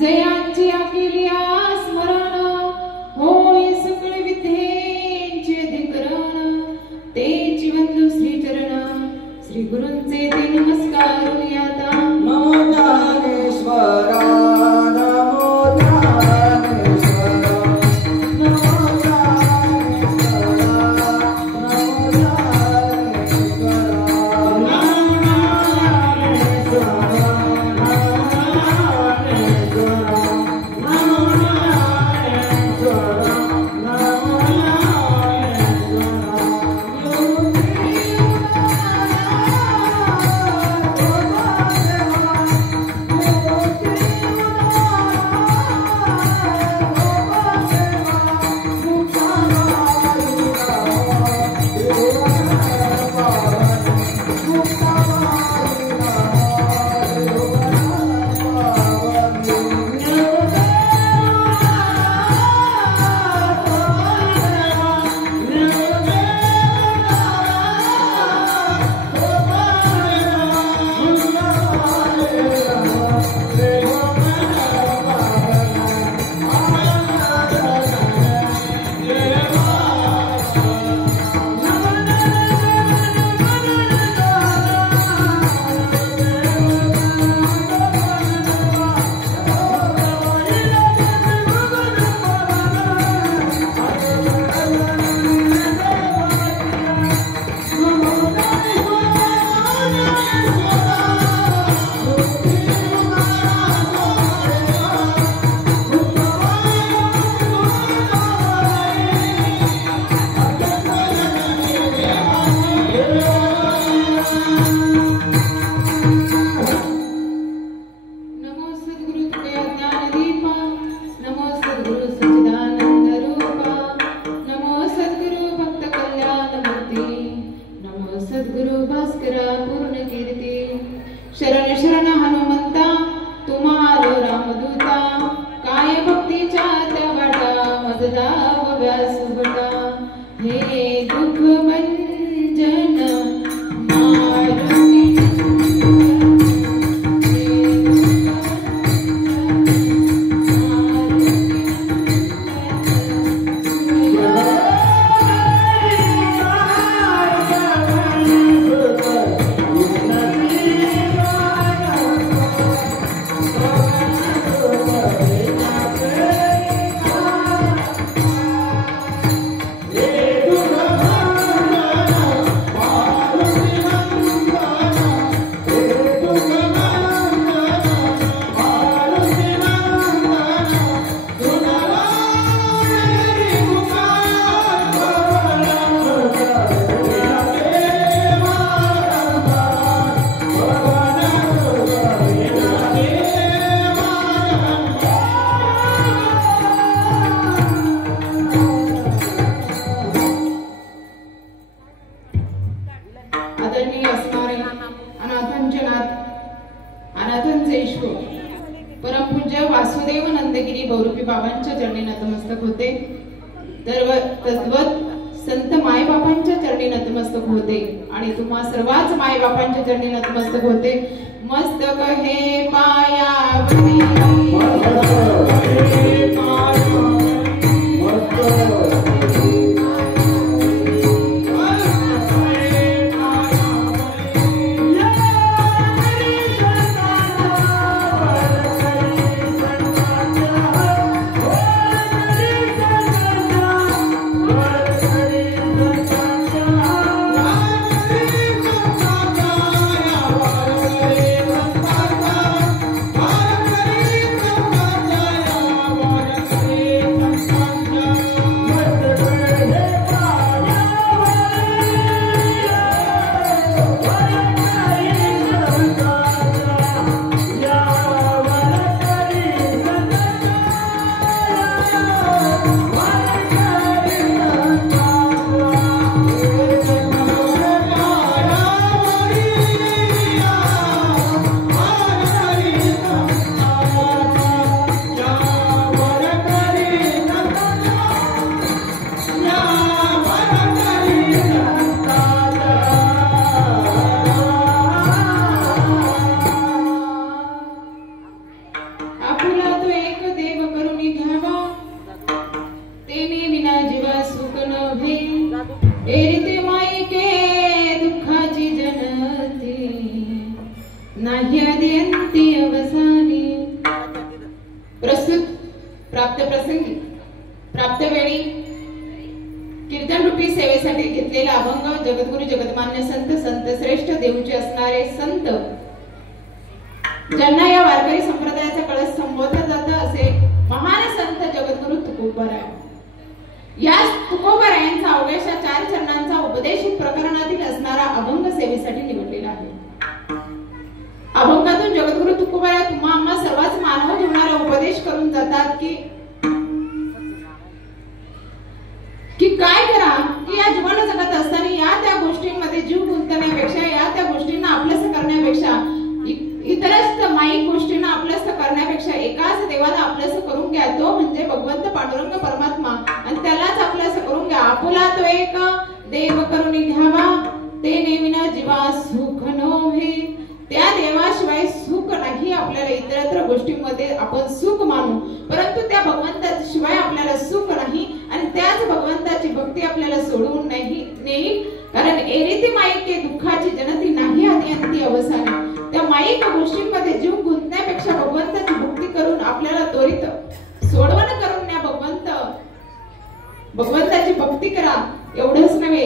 जयांची अकेलिया स्मरण होय सकळ विद्येचे अधिकरण तेची वंदू श्री चरण श्री गुरूंचे ते नमस्कार आता नमो ज्ञानेश्वरा नमो ज्ञानेश्वरा नमो परमपूज्य वासुदेव नंदगिरी बहुरूपी बाबांच्या चरणी नतमस्तक होते। तद्वत संत माय बाबांच्या चरणी नतमस्तक होते आणि तुम्हा सर्वांच माय बाबांच्या चरणी नतमस्तक होते। मस्तक हे पायावरी एरिते मायके दुःखाची जनती नाही अद्यंती अवसानी. प्रस्तुत प्राप्त प्रसंगी प्राप्त वेळी कीर्तन रूपी सेवेसाठी घेतलेला अभंग जगद्गुरु जगतमान्य संत श्रेष्ठ देवचे असणारे संत ज्यांना या वारकरी संप्रदायाचा कळस संबोधलं जातं असे महान संत जगद्गुरु तुकोबराय. या तुकोबरायांचा अवघ्या 4 चरणांचा उपदेशित प्रकरणातील असणारा अभंग सेवेसाठी निवडलेला आहे. अभंगातून जगद्गुरु तुकोबराय तुम्हा आम्हा सर्वच मानव जीवनाला उपदेश करून जातात की काय करा की या जीवन जगत असताना या त्या गोष्टींमध्ये जीव गुंतवण्यापेक्षा या त्या गोष्टींना आपलंस करण्यापेक्षा इतरच माईक गोष्टींना आपलंस करण्यापेक्षा एकाच देवाला आपलंस करून घ्या, तो म्हणजे भगवंत पांडुरंग परमात्मा, आणि त्यालाच आपलंस करून घ्या. आपुला तो एक देव करून घ्यावा ते नेविना जीवा सुख नव्हे. त्या देवाशिवाय सुख नाही. आपल्याला इतरत्र गोष्टींमध्ये आपण सुख मानू, परंतु त्या भगवंताशिवाय आपल्याला सुख नाही आणि त्याच भगवंताची भक्ती आपल्याला सोडवून नाही नेईल. कारण एरिती माईके दुःखाची जनती नाही अद्यंती अवसानी. त्या माईक गोष्टींमध्ये जीव गुंतण्यापेक्षा भगवंताची भक्ती करून आपल्याला त्वरित सोडवण करून न्या. भगवंताची भक्ती करा. एवढंच नव्हे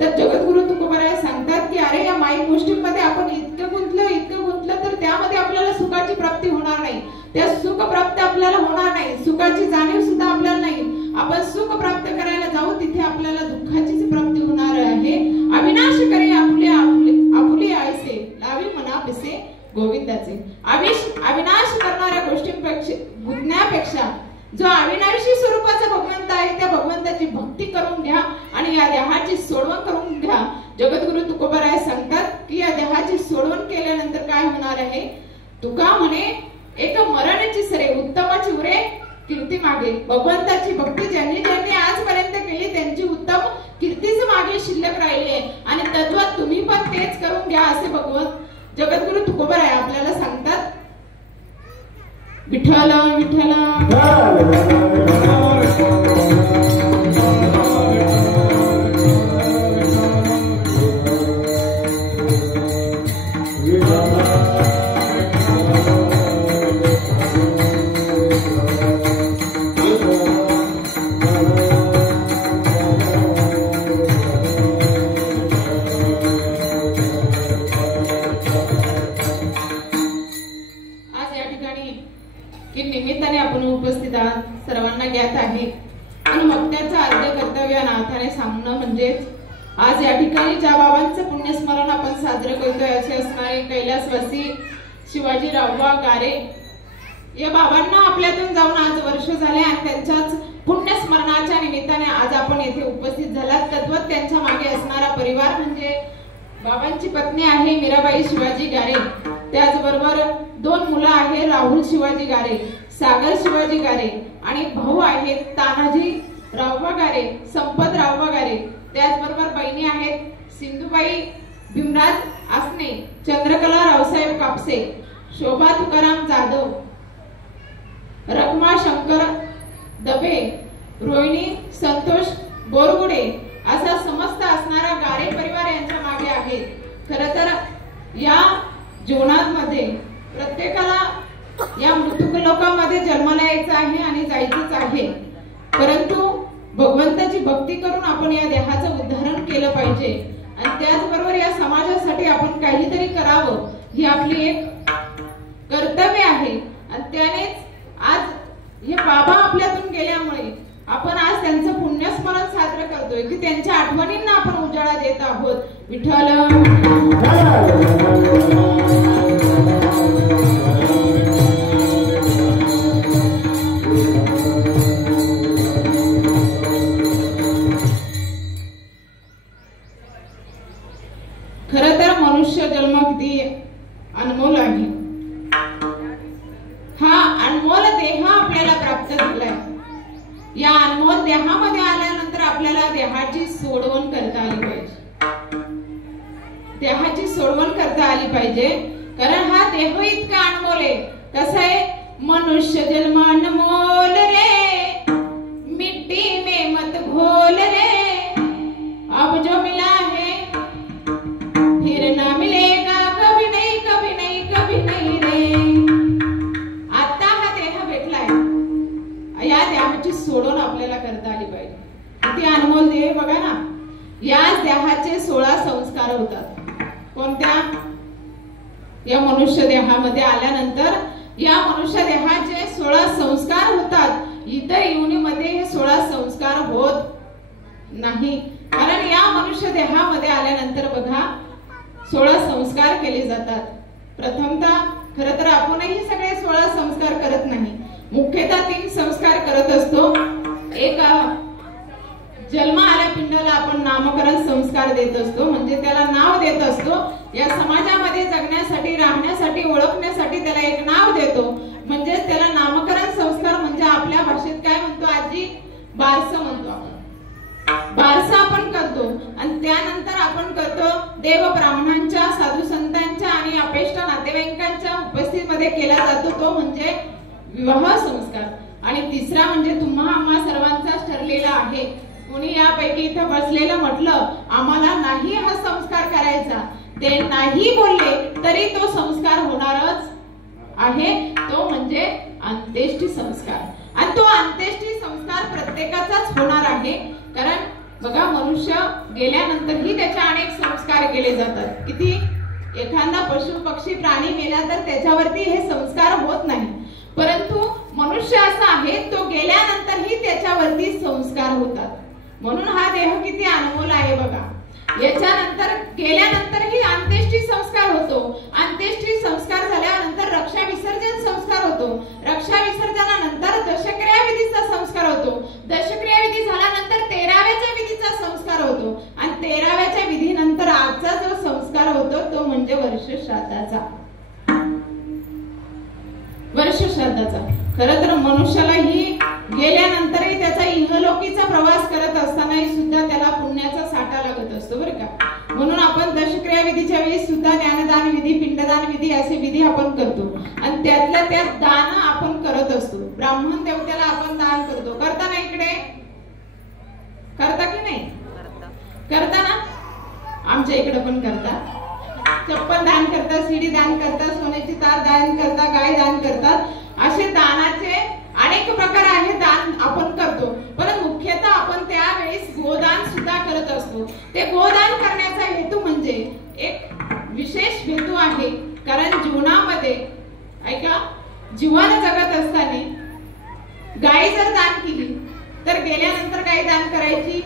तर जगद्गुरु तुकोबराय सांगतात की अरे या माईक गोष्टींमध्ये आपण इतकं गुंतलं तर त्यामध्ये आपल्याला सुखाची प्राप्ती होणार नाही. त्या सुख प्राप्त आपल्याला होणार नाही. सुखाची जाणीव सुद्धा आपल्याला नाही. आपण सुख प्राप्त करायला जाऊ तिथे आपल्याला दुःखाचीच प्राप्ती होणार आहे. अविनाश करे आपुले आयसे लावी मना पिसे गोविंदाचे. अविनाश करणाऱ्या गोष्टींपेक्षा गुंतण्यापेक्षा जो अविनाशी स्वरूपाचा भगवंत आहे त्या भगवंताची भक्ती करून घ्या आणि या देहाची सोडवण करून घ्या. जगद्गुरु तुकोबराय सांगतात की या देहाची सोडवण केल्यानंतर काय होणार आहे. तुका म्हणे एक मरणाची सरे उत्तमाची उरे कीर्ती मागे. भगवंताची भक्ती ज्यांनी आजपर्यंत केली त्यांची उत्तम कीर्तीच मागे शिल्लक राहिली आहे आणि तत्वात तुम्ही पण तेच करून घ्या असे भगवंत जगद्गुरु तुकोबराय आपल्याला सांगतात. विठ्ठल विठ्ठल निमित्ताने आपण उपस्थित आहात सर्वांना ज्ञात आहे आणि मग त्याचं आद्य कर्तव्य नाथाने सांगणं म्हणजेच आज या ठिकाणी ज्या बाबांचं पुण्यस्मरण आपण साजरे करतोय असे असणारे कैलासवासी शिवाजीराव गारे या बाबांना आपल्यातून जाऊन आज वर्ष झाले आणि त्यांच्याच पुण्यस्मरणाच्या निमित्ताने आज आपण येथे उपस्थित झालात. तद्वत त्यांच्या मागे असणारा परिवार म्हणजे बाबांची पत्नी आहे मीराबाई शिवाजी गारे, त्याचबरोबर 2 मुलं आहेत राहुल शिवाजी गारे, सागर शिवाजी गारे आणि भाऊ आहेत तानाजी रावबा गारे, संपत रावबा गारे. त्याचबरोबर बहिणी आहेत सिंधुबाई भीमराज आसने, चंद्रकला रावसाहेब कापसे, शोभा तुकाराम जाधव, रखमा शंकर दबे, रोहिणी संतोष बोरगुडे असा समस्त असणारा गारे परिवार यांच्या मागे आहे. खरं तर या जीवनामध्ये प्रत्येकाला या मृत्यू लोकांमध्ये जन्माला यायचं आहे आणि जायचंच आहे, परंतु भगवंताची भक्ती करून आपण या देहाचं उद्धारण केलं पाहिजे आणि त्याचबरोबर या समाजासाठी आपण काहीतरी करावं ही आपली एक कर्तव्य आहे. आणि त्यानेच आज हे बाबा आपल्यातून गेल्यामुळे आपण आज त्यांचं पुण्यस्मरण साजरं करतोय की त्यांच्या आठवणींना आपण उजाळा देत आहोत. विठ्ठल खरं तर मनुष्य जन्म किती अनमोल आहे. हा अनमोल देह आपल्याला प्राप्त झालाय. या अनमोल देहामध्ये आल्यानंतर आपल्याला देहाची सोडवण करता आली पाहिजे. देहाची सोडवण करता आली पाहिजे कारण हा देह इतका अनमोल आहे. कसं आहे मनुष्य जन्म अनमोल रे मिट्टी में मत घोल रे अब हे बघा ना, या देहाचे 16 संस्कार होतात. कोणत्या? या मनुष्य देहामध्ये आल्यानंतर या मनुष्य देहाचे 16 संस्कार होतात. इतर योनीमध्ये हे 16 संस्कार होत नाही. कारण या मनुष्य देहामध्ये आल्यानंतर बघा 16 संस्कार केले जातात. प्रथमतः खरं तर आपणही सगळे 16 संस्कार करत नाही. मुख्यतः 3 संस्कार करत असतो. एक जन्म आल्या पिंडाला आपण नामकरण संस्कार देत असतो, म्हणजे त्याला नाव देत असतो. या समाजामध्ये जगण्यासाठी, राहण्यासाठी, ओळखण्यासाठी त्याला एक नाव देतो, म्हणजे त्याला नामकरण संस्कार. म्हणजे आपल्या भाषेत काय म्हणतो आजी? बारसं म्हणतो आपण. बारसं आपण करतो. आणि त्यानंतर आपण करतो देव ब्राह्मणांच्या, साधू संतांच्या आणि अपेष्ट नातेवाईकांच्या उपस्थितीमध्ये केला जातो, तो म्हणजे विवाह संस्कार. आणि तिसरा म्हणजे तुम्हा आम्हा सर्वांचाच ठरलेला आहे. कोणी यापैकी इथं बसलेलं म्हटलं आम्हाला नाही हा संस्कार करायचा, ते नाही बोलले तरी तो संस्कार होणारच आहे, तो म्हणजे अंत्येष्टी संस्कार. आणि तो अंत्येष्टी संस्कार प्रत्येकाचाच होणार आहे. कारण बघा, मनुष्य गेल्यानंतरही त्याचे अनेक संस्कार केले जातात. किती? एखादा पशु पक्षी प्राणी मेला तर त्याच्यावरती हे संस्कार होत नाही, परंतु मनुष्य असा आहे तो गेल्यानंतरही त्याच्यावरती संस्कार होतात. म्हणून हा देह किती अनमोल आहे बघा. याच्यानंतर गेल्यानंतरही अंत्येष्टी संस्कार होतो. अंत्येष्टी संस्कार झाल्यानंतर रक्षा विसर्जन संस्कार होतो. रक्षा विसर्जनानंतर दशक्रिया विधीचा संस्कार होतो. दशक्रिया विधी झाल्यानंतर 13व्या विधीचा संस्कार होतो. आणि 13व्या विधीनंतर आजचा जो संस्कार होतो तो म्हणजे वर्षश्राद्धाचा. वर्षश्राद्धाचा खरं तर मनुष्यालाही गेल्यानंतरही त्याचा इहलोकीचा प्रवास करत असतानाही सुद्धा त्याला पुण्याचा साठा लागत असतो बरं का. म्हणून आपण दशक्रिया विधीच्या वेळी सुद्धा ज्ञानदान विधी, पिंडदान विधी असे विधी आपण करतो. आणि त्यातल्या त्यात दान आपण करत असतो. ब्राह्मण देवतेला आपण दान करतो. करता ना? इकडे करता की नाही? करता ना? आमच्या इकडे पण करता. चप्पल दान करतात, सीडी दान करतात, सोन्याची तार दान करतात, गाय दान करतात. असे दानाचे अनेक प्रकार आहेत. दान आपण करतो, पण मुख्यतः आपण त्यावेळेस गोदान सुद्धा करत असतो. ते गोदान करण्याचा हेतू म्हणजे एक विशेष हेतू आहे. कारण जीवनामध्ये ऐका, जीवन जगत असताना गाय जर दान केली तर गेल्यानंतर गाय दान करायची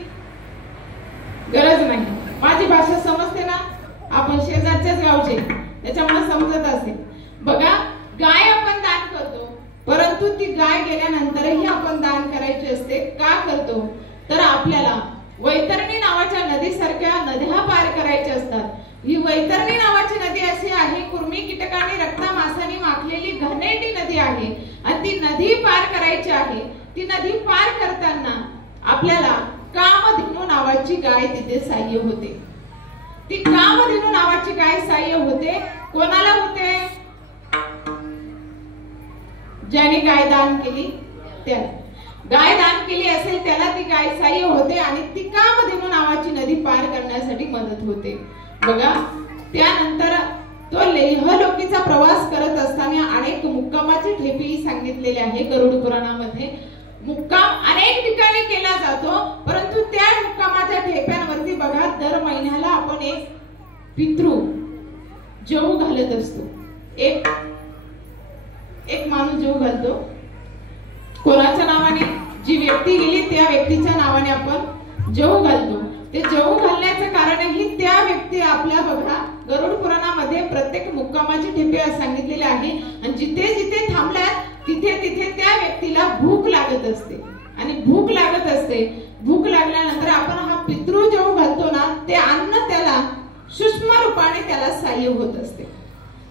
गरज नाही. माझी भाषा समजते ना? आपण शेजारच्याच गावचे, त्याच्यामुळे समजत असेल. बघा, गाय आपण दान करतो, परंतु ती गाय गेल्यानंतरही आपण दान करायची असते. का करतो? तर आपल्याला वैतरणी नावाच्या नदीसारख्या नद्या पार करायच्या असतात. ही वैतरणी नावाची नदी अशी आहे, कुर्मी कीटकांनी, रक्ता मासांनी माखलेली घाणेरडी नदी आहे. आणि ती नदी पार करायची आहे. ती नदी पार करताना आपल्याला कामधेनू नावाची गाय तिथे सहाय्य होते. ती कामधेनू नावाची गाय सहाय्य होते. कोणाला होते? ज्याने गाय दान केली त्याला. गाय दान केली असेल त्याला ती गाय सहाय्य होते आणि ती कामधेनू नावाची नदी पार करण्यासाठी मदत होते. बघा, त्यानंतर तो लेहलोकीचा प्रवास करत असताना अनेक मुक्कामाचे ठेपेही सांगितलेले आहे गरुड पुराणामध्ये. मुक्काम अनेक ठिकाणी केला जातो, परंतु त्या मुक्कामाच्या ठेप्यांवरती बघा, दर महिन्याला आपण एक पितृ जेवू घालत असतो. एक माणूस जेवू घालतो. कोणाच्या नावाने? जी व्यक्ती गेली त्या व्यक्तीच्या नावाने आपण जेवू घालतो. ते जेवू घालण्याचं कारणही त्या व्यक्ती आपल्या बघा, गरुड पुराणामध्ये प्रत्येक मुक्कामाचे ठेपे सांगितलेले आहे. आणि जिथे जिथे थांबल्यात तिथे तिथे त्या व्यक्तीला भूक लागत असते. आणि भूक लागत असते. भूक लागल्यानंतर आपण हा पितृ जेवू घालतो ना, ते अन्न त्याला सूक्ष्म रूपाने त्याला सहाय्य होत असते.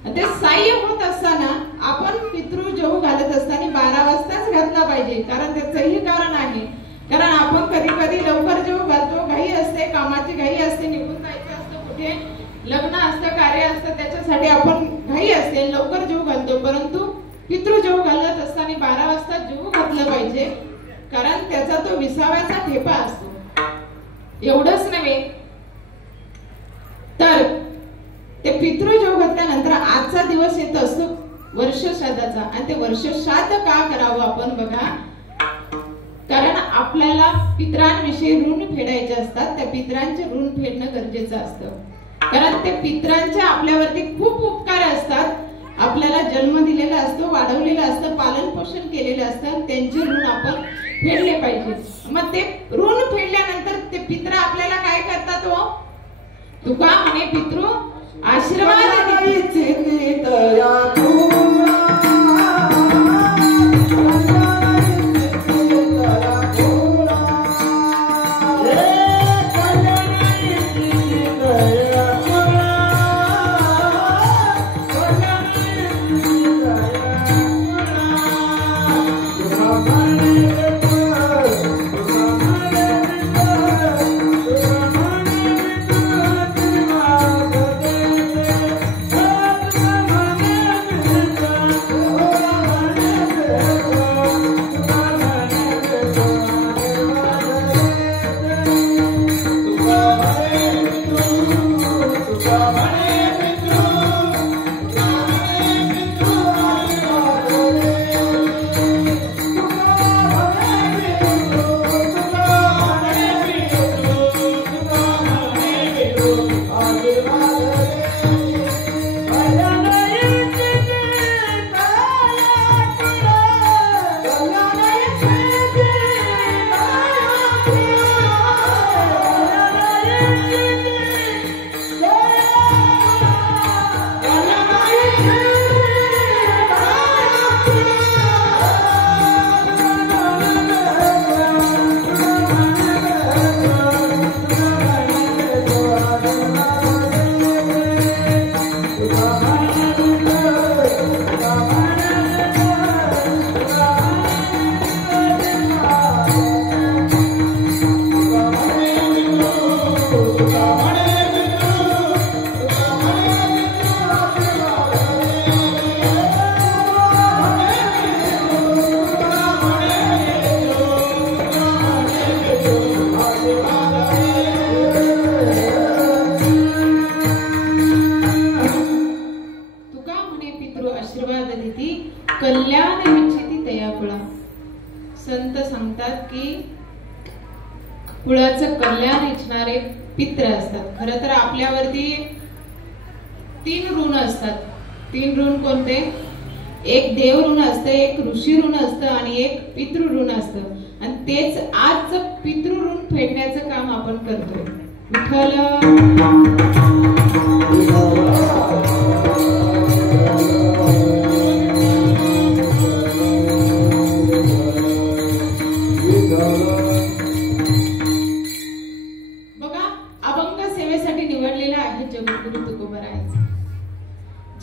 ते सहाय्य होत असताना आपण पितृ जेवू घालत असताना 12 वाजताच घातला पाहिजे. कारण त्याचंही कारण आहे. कारण आपण कधी कधी लवकर जेवू घालतो, घाई असते, कामाची घाई असते, निघून जायचं असतं, कुठे लग्न असतं, कार्य असतं, त्याच्यासाठी आपण घाई असते, लवकर जेवू घालतो. परंतु पितृ जेवू घालत असताना 12 वाजता जेवू घातलं पाहिजे. कारण त्याचा तो 20व्याचा ठेपा असतो. एवढंच नव्हे तर ते पितृ जेवू घातल्यानंतर आजचा दिवस येत असतो वर्षश्राद्धाचा. आणि ते वर्षश्राद्ध का करावं आपण बघा, कारण आपल्याला पितरांविषयी ऋण फेडायचे असतात, त्या पितरांचे ऋण फेडणं गरजेचं असतं. कारण ते पितरांचे आपल्यावरती खूप उपकार असतात. आपल्याला जन्म दिलेला असतो, वाढवलेलं असतं, पालन पोषण केलेलं असतं, त्यांचे ऋण आपण फेडले पाहिजे. मग ते ऋण फेडल्यानंतर ते पित्र आपल्याला काय करतात हो? तुका म्हणे पितृ आशीर्वाद कल्याण इच्छिती तया फळा. संत सांगतात की कुळाचं कल्याण इच्छणारे पित्र असतात. खरं तर आपल्यावरती 3 ऋण असतात. 3 ऋण कोणते? एक देव ऋण असतं, एक ऋषी ऋण असतं आणि एक पितृ ऋण असतं. आणि तेच आज पितृ ऋण फेडण्याचं काम आपण करतोय. विठ्ठल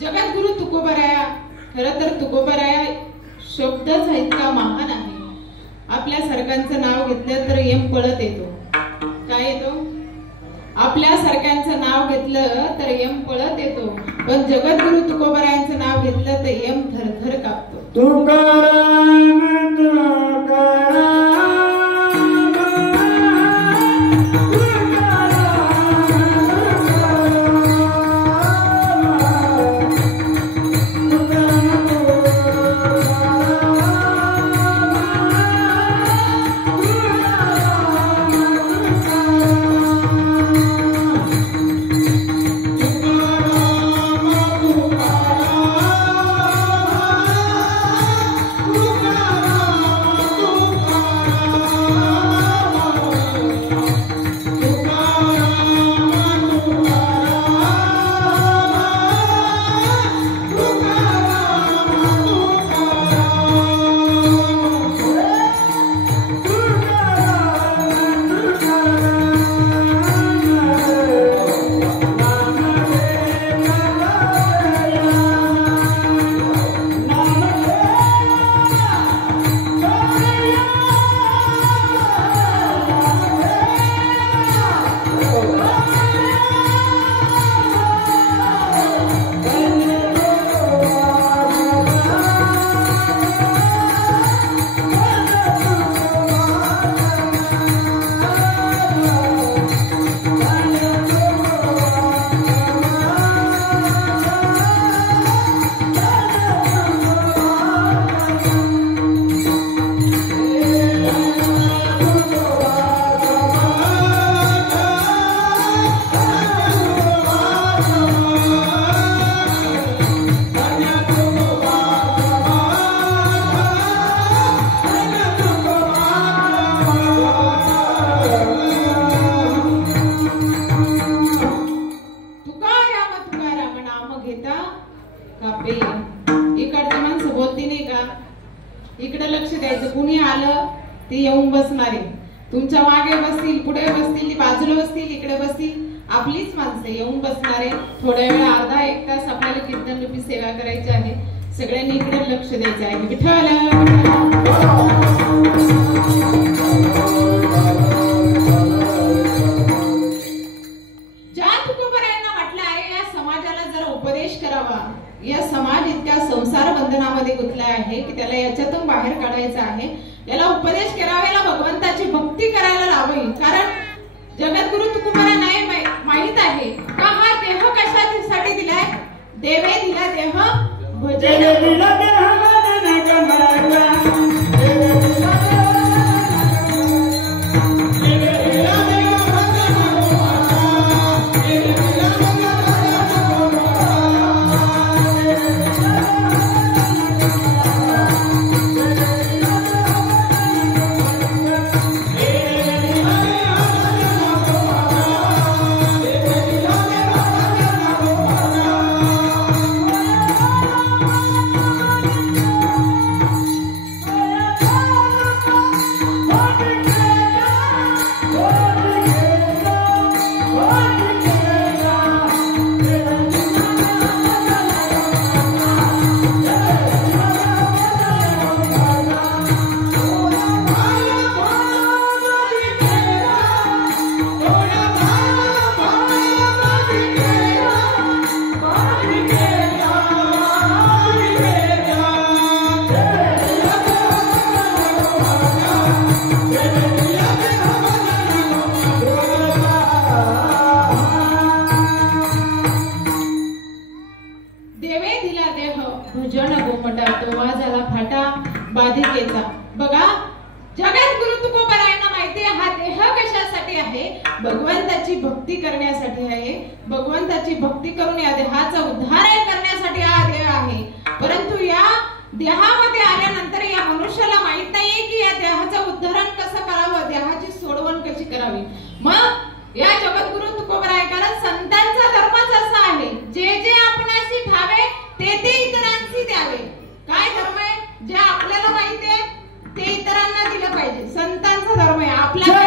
जगद्गुरु तुकोबराया. खरं तर तुकोबराया शब्दच हा इतका महान आहे. आपल्या सारख्यांचं नाव घेतलं तर यम पळत येतो. काय येतो? आपल्या सारख्यांचं नाव घेतलं तर यम पळत येतो. पण जगद्गुरु तुकोबरायांचं नाव घेतलं तर यम थरथर कापतो. तुकाराम तुकाराम तुकाराम कुणी आलं ती येऊन बसणारे, तुमच्या मागे बसतील, पुढे बसतील, बाजूला बसतील, इकडे बसतील, आपलीच माणसं येऊन बसणारे. थोड्या वेळ अर्धा एक तास आपल्याला कीर्तन रूपी सेवा करायची आहे. सगळ्यांनी इकडे लक्ष द्यायचं आहे. विठ्ठल ज्या तुकोबरायांना म्हटलं आहे या समाजाला जरा उपदेश करावा, या समाज इतक्या संसार बंधनामध्ये गुंतला आहे की त्याला याच्यातून बाहेर काढायचं आहे. याला उपदेश करावा, याला भगवंताची भक्ती करायला लावावी. कारण जगद्गुरु तुकोबरा नाही माहित आहे का हा देह कशासाठी दिलाय. देवे दिला देह भजन बाधिकेचा. बघा जगद्गुरु तुकोबरायांना माहिती आहे हा देह कशासाठी आहे. भगवंताची भक्ती करण्यासाठी आहे. भगवंताची भक्ती करून या देहाचा उद्धार करण्यासाठी हा देह आहे. परंतु या देहामध्ये आल्यानंतर या मनुष्याला माहित नाहीये की या देहाचं उद्धारण कसं करावं, देहाची सोडवण कशी करावी. मग या जगद्गुरु तुकोबरायकाला संतांचा धर्मच असा आहे जे जे आपणाशी ठावे ते ते इतरांशी द्यावे. काय धर्म आहे? जे आपल्याला माहिती आहे ते इतरांना दिलं पाहिजे. संतांचा धर्म आहे आपला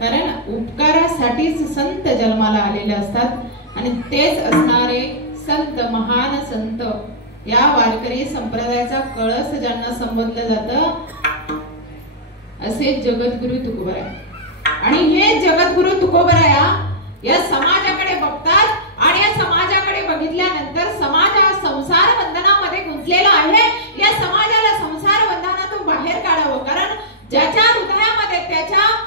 कारण उपकारासाठीच संत जन्माला आलेले असतात आणि तेच असणारे संत महान संत या वारकरी संप्रदायाचा कळस ज्यांना संबोधलं जातं असे जगद्गुरु तुकोबराय. आणि हे जगद्गुरु तुकोबराया या समाजाकडे बघतात आणि या समाजाकडे बघितल्यानंतर समाज हा संसार बंधनामध्ये गुंतलेला आहे. या समाजाला संसार बंधनातून बाहेर काढावं, कारण ज्याच्या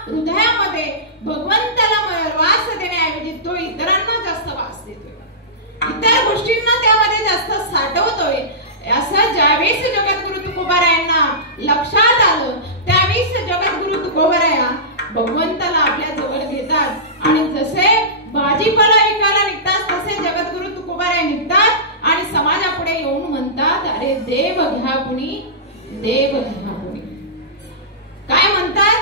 हृदयामध्ये भगवंताला वास देण्याऐवजी तो इतरांना जास्त वास देतोय, इतर गोष्टींना त्यामध्ये जास्त साठवतोय. असं ज्यावेळेस जगद्गुरु तुकोबारायांना लक्षात आलं त्यावेळेस जगद्गुरु तुकोबाराया भगवंताला आपल्या जवळ घेतात आणि जसे भाजीपाला विकायला निघतात तसे जगद्गुरु तुकोबाराया निघतात आणि समाजापुढे येऊन म्हणतात, अरे देव घ्या कुणी, देव घ्या कुणी. काय म्हणतात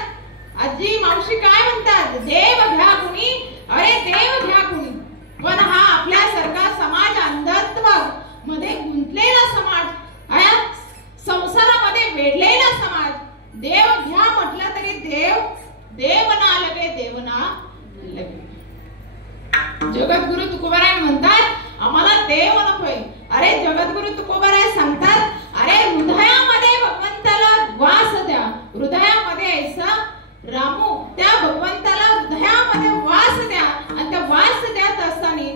आजी मावशी, काय म्हणतात? देव घ्या कुणी, अरे देव घ्या कुणी. पण हा आपल्यासारखा समाज अंधत्व मध्ये गुंतलेला समाज, संसारामध्ये वेढलेला समाज, देव घ्या म्हटलं तरी देव ना लगे, देव ना लगे. जगद्गुरु तुकोबाराय म्हणतात आम्हाला देव नकोय. अरे जगद्गुरु तुकोबाराय सांगतात, अरे हृदयामध्ये भगवंताला वास द्या, हृदयामध्ये ऐसा रामू, त्या भगवंताला हृदयामध्ये वास द्या. आणि त्या वास देत असताना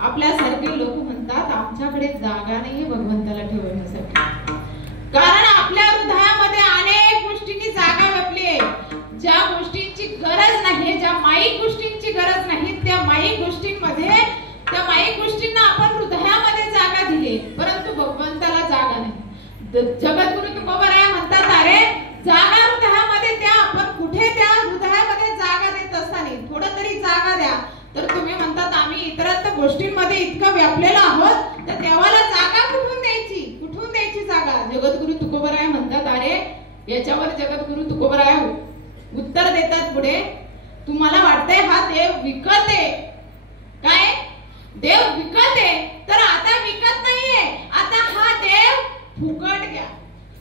आपल्यासारखे लोक म्हणतात आमच्याकडे जागा नाहीये भगवंताला ठेवण्यासाठी, कारण आपल्या हृदयामध्ये अनेक गोष्टींची जागा व्यापली आहे. ज्या गोष्टींची गरज नाही, ज्या माईक गोष्टींची गरज नाही, त्या माईक गोष्टींना आपण हृदयामध्ये जागा दिली, परंतु भगवंताला जागा नाही. जगद्गुरु तुकोबाराय म्हणतात, अरे जागा हृदयामध्ये द्या. आपण कुठे त्या हृदयामध्ये जागा देत असताना थोडं तरी जागा द्या. तर तुम्ही म्हणतात आम्ही इतरत्र गोष्टींमध्ये इतकं व्यापलेलो आहोत, तर देवाला जागा कुठून द्यायची जागा. जगद्गुरु तुकोबाराय म्हणतात, अरे याच्यावर जगद्गुरु तुकोबाराय उत्तर देतात पुढे, तुम्हाला वाटतंय हा देव विकत आहे काय? देव विकत आहे, तर आता विकत नाहीये, आता हा देव फुकट घ्या.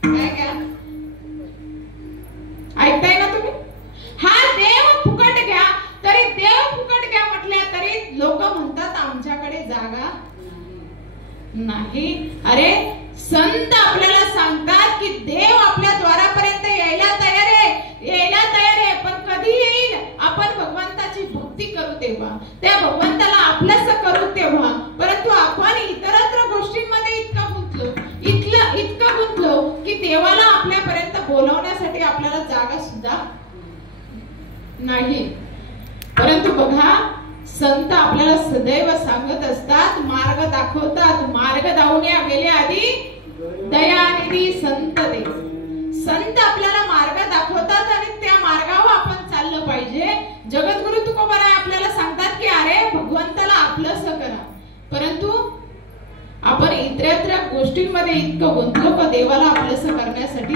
काय घ्या? ऐकताय ना तुम्ही? हा देव फुकट घ्या. तरी देव फुकट घ्या म्हटले तरी लोक म्हणतात आमच्याकडे जागा नाही. अरे संत आपल्याला सांगतात की देव आपल्या द्वारापर्यंत यायला तयार आहे, पण कधी येईल? आपण भगवंताची भक्ती करू तेव्हा, त्या भगवंताला आपलंसं करू तेव्हा. परंतु आपण इतरत्र गोष्टींमध्ये इतकं गुंतलो की देवाला आपल्यापर्यंत बोलवण्यासाठी आपल्याला जागा सुद्धा नाही. परंतु बघा, संत आपल्याला सदैव सांगत असतात, मार्ग दाखवतात. मार्ग दावण्या गेले आधी दयानिधी संत दे. संत आपल्याला मार्ग दाखवतात आणि त्या मार्गावर आपण चाललं पाहिजे. जगद्गुरु तुकोबाराय आपल्याला सांगतात की अरे भगवंताला आपलंसं करा, परंतु आपण इतरत्र गोष्टींमध्ये इतकं गुंतलो का देवाला आपलंसं करण्यासाठी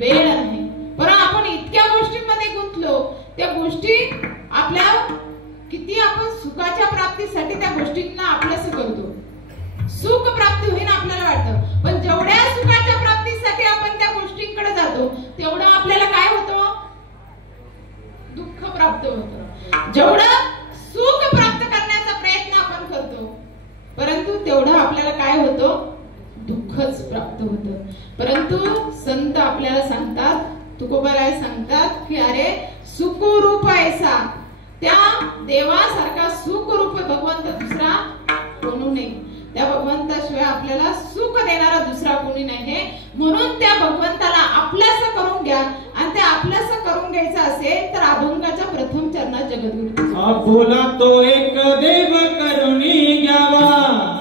वेळ नाही. पण आपण इतक्या गोष्टींमध्ये गुंतलो, त्या गोष्टी आपल्या किती आपण सुखाच्या प्राप्तीसाठी त्या गोष्टींना आपलंसं करतो, सुख प्राप्ती होईल आपल्याला वाटतं. पण जेवढ्या सुखाच्या प्राप्तीसाठी आपण त्या गोष्टींकडे जातो तेवढं आपल्याला काय होतं? दुःख प्राप्त होतं. जेवढं सुख प्राप्त करण्याचा प्रयत्न आपण करतो, परंतु तेवढं आपल्याला काय होतं? दुःखच प्राप्त होतं. परंतु संत आपल्याला सांगतात, तुकोबाराय सांगतात की अरे सुखरूप ऐसा, त्या देवासारखा सुखरूप भगवंत दुसरा कोणी नाही. त्या भगवंताशिवाय आपल्याला सुख देणारा दुसरा कोणी नाही. म्हणून त्या भगवंताला आपलंसं करून घ्या. आणि ते आपलंसं करून घ्यायचं असेल तर अभंगाच्या प्रथम चरणात जगद्गुरु बोला तो एक देव करुणी घ्यावा.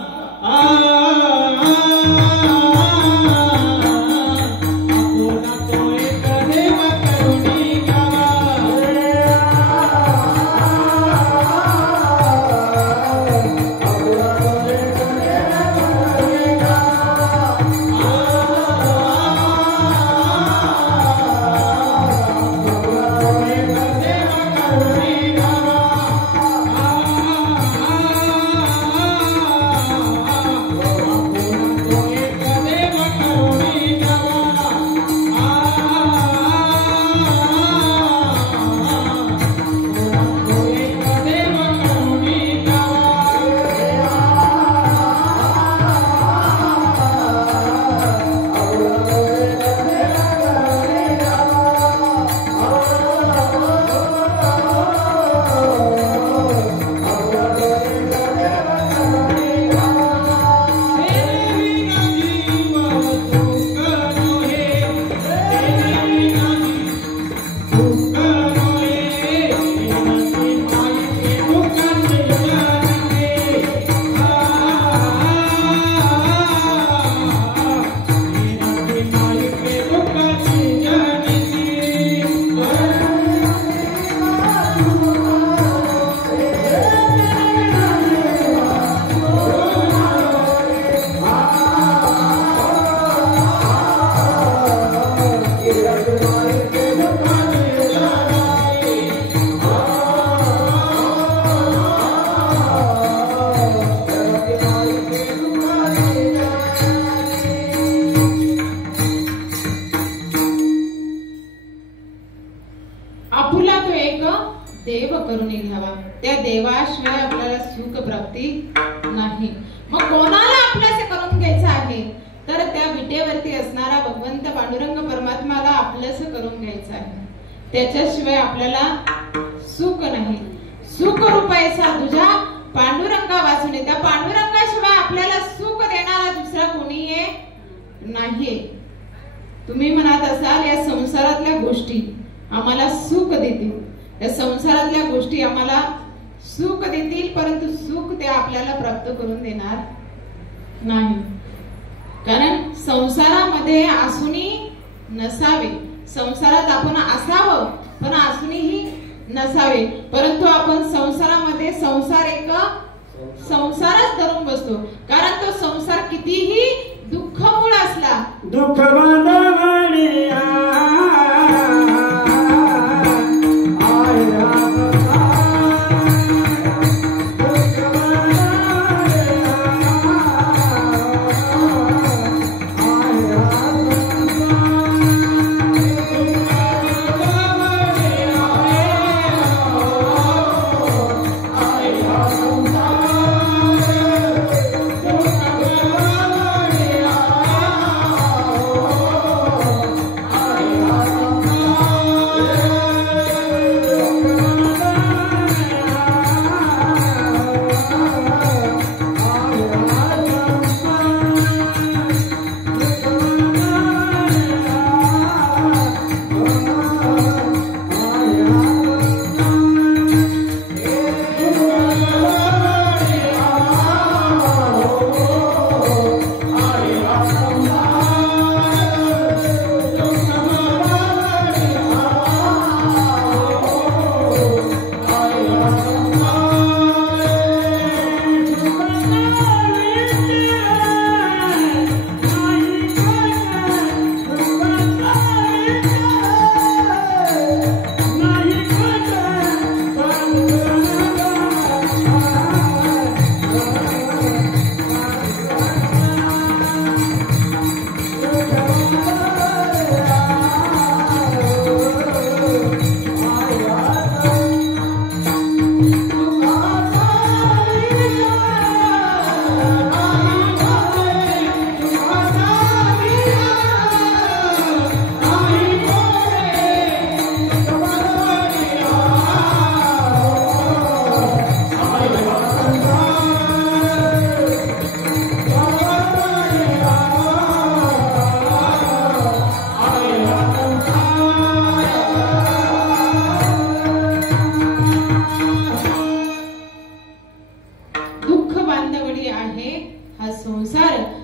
प्राप्ती नाही. मग कोणाला आपल्यासे करून घ्यायचं आहे तर त्या विटेवरती असणारा भगवंत पांडुरंग परमात्माला आपल्यास करून घ्यायचं आहे. त्याच्याशिवाय आपल्याला सुख नाही. सुख रूपायचा तुझ्या पांडुरंगा वाचून. त्या पांडुरंगाशिवाय आपल्याला सुख देणारा दुसरा कोणी नाही. तुम्ही म्हणत असाल या संसारातल्या गोष्टी आम्हाला सुख देतील, या संसारातल्या गोष्टी आम्हाला सुख देतील, परंतु सुख ते आपल्याला प्राप्त करून देणार नाही. कारण संसारामध्ये असूनही नसावे, संसारात आपण असावं पण असूनही नसावे, परंतु आपण संसारामध्ये संसार एक संसारच धरून बसतो. कारण तो संसार कितीही दुःखमूळ असला दुःख बांधवाने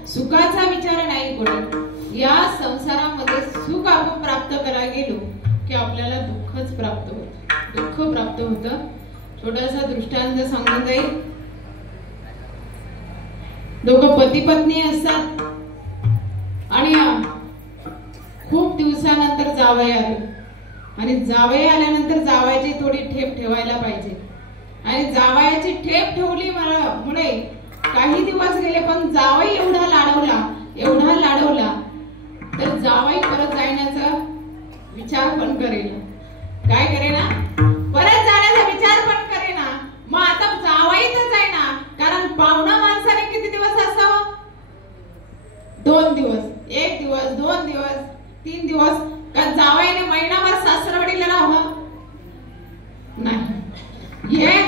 सुखाचा विचार नाही करत. या संसारामध्ये सुख आपण प्राप्त करायला गेलो की आपल्याला दुःखच प्राप्त होतं, दुःख प्राप्त होतं. छोटासा दृष्टांत सांगून जाईल. दोघं पती पत्नी असतात आणि खूप दिवसानंतर जावई आले आणि जावई आल्यानंतर जावयाची थोडी ठेप ठेवायला पाहिजे आणि जावयाची ठेप ठेवली मुळे काही दिवस गेले पण जावई एवढा लाडवला तर जावई परत जाण्याचा विचार पण करेना. काय करेना? परत जाण्याचा विचार पण करेना. मग आता जावई तर जाईना, कारण पाहुणा माणसाने किती दिवस असावं? 2 दिवस, 1 दिवस, 2 दिवस, 3 दिवस. का जावईने महिनाभर सासरवाडीला राहावं? नाही. हे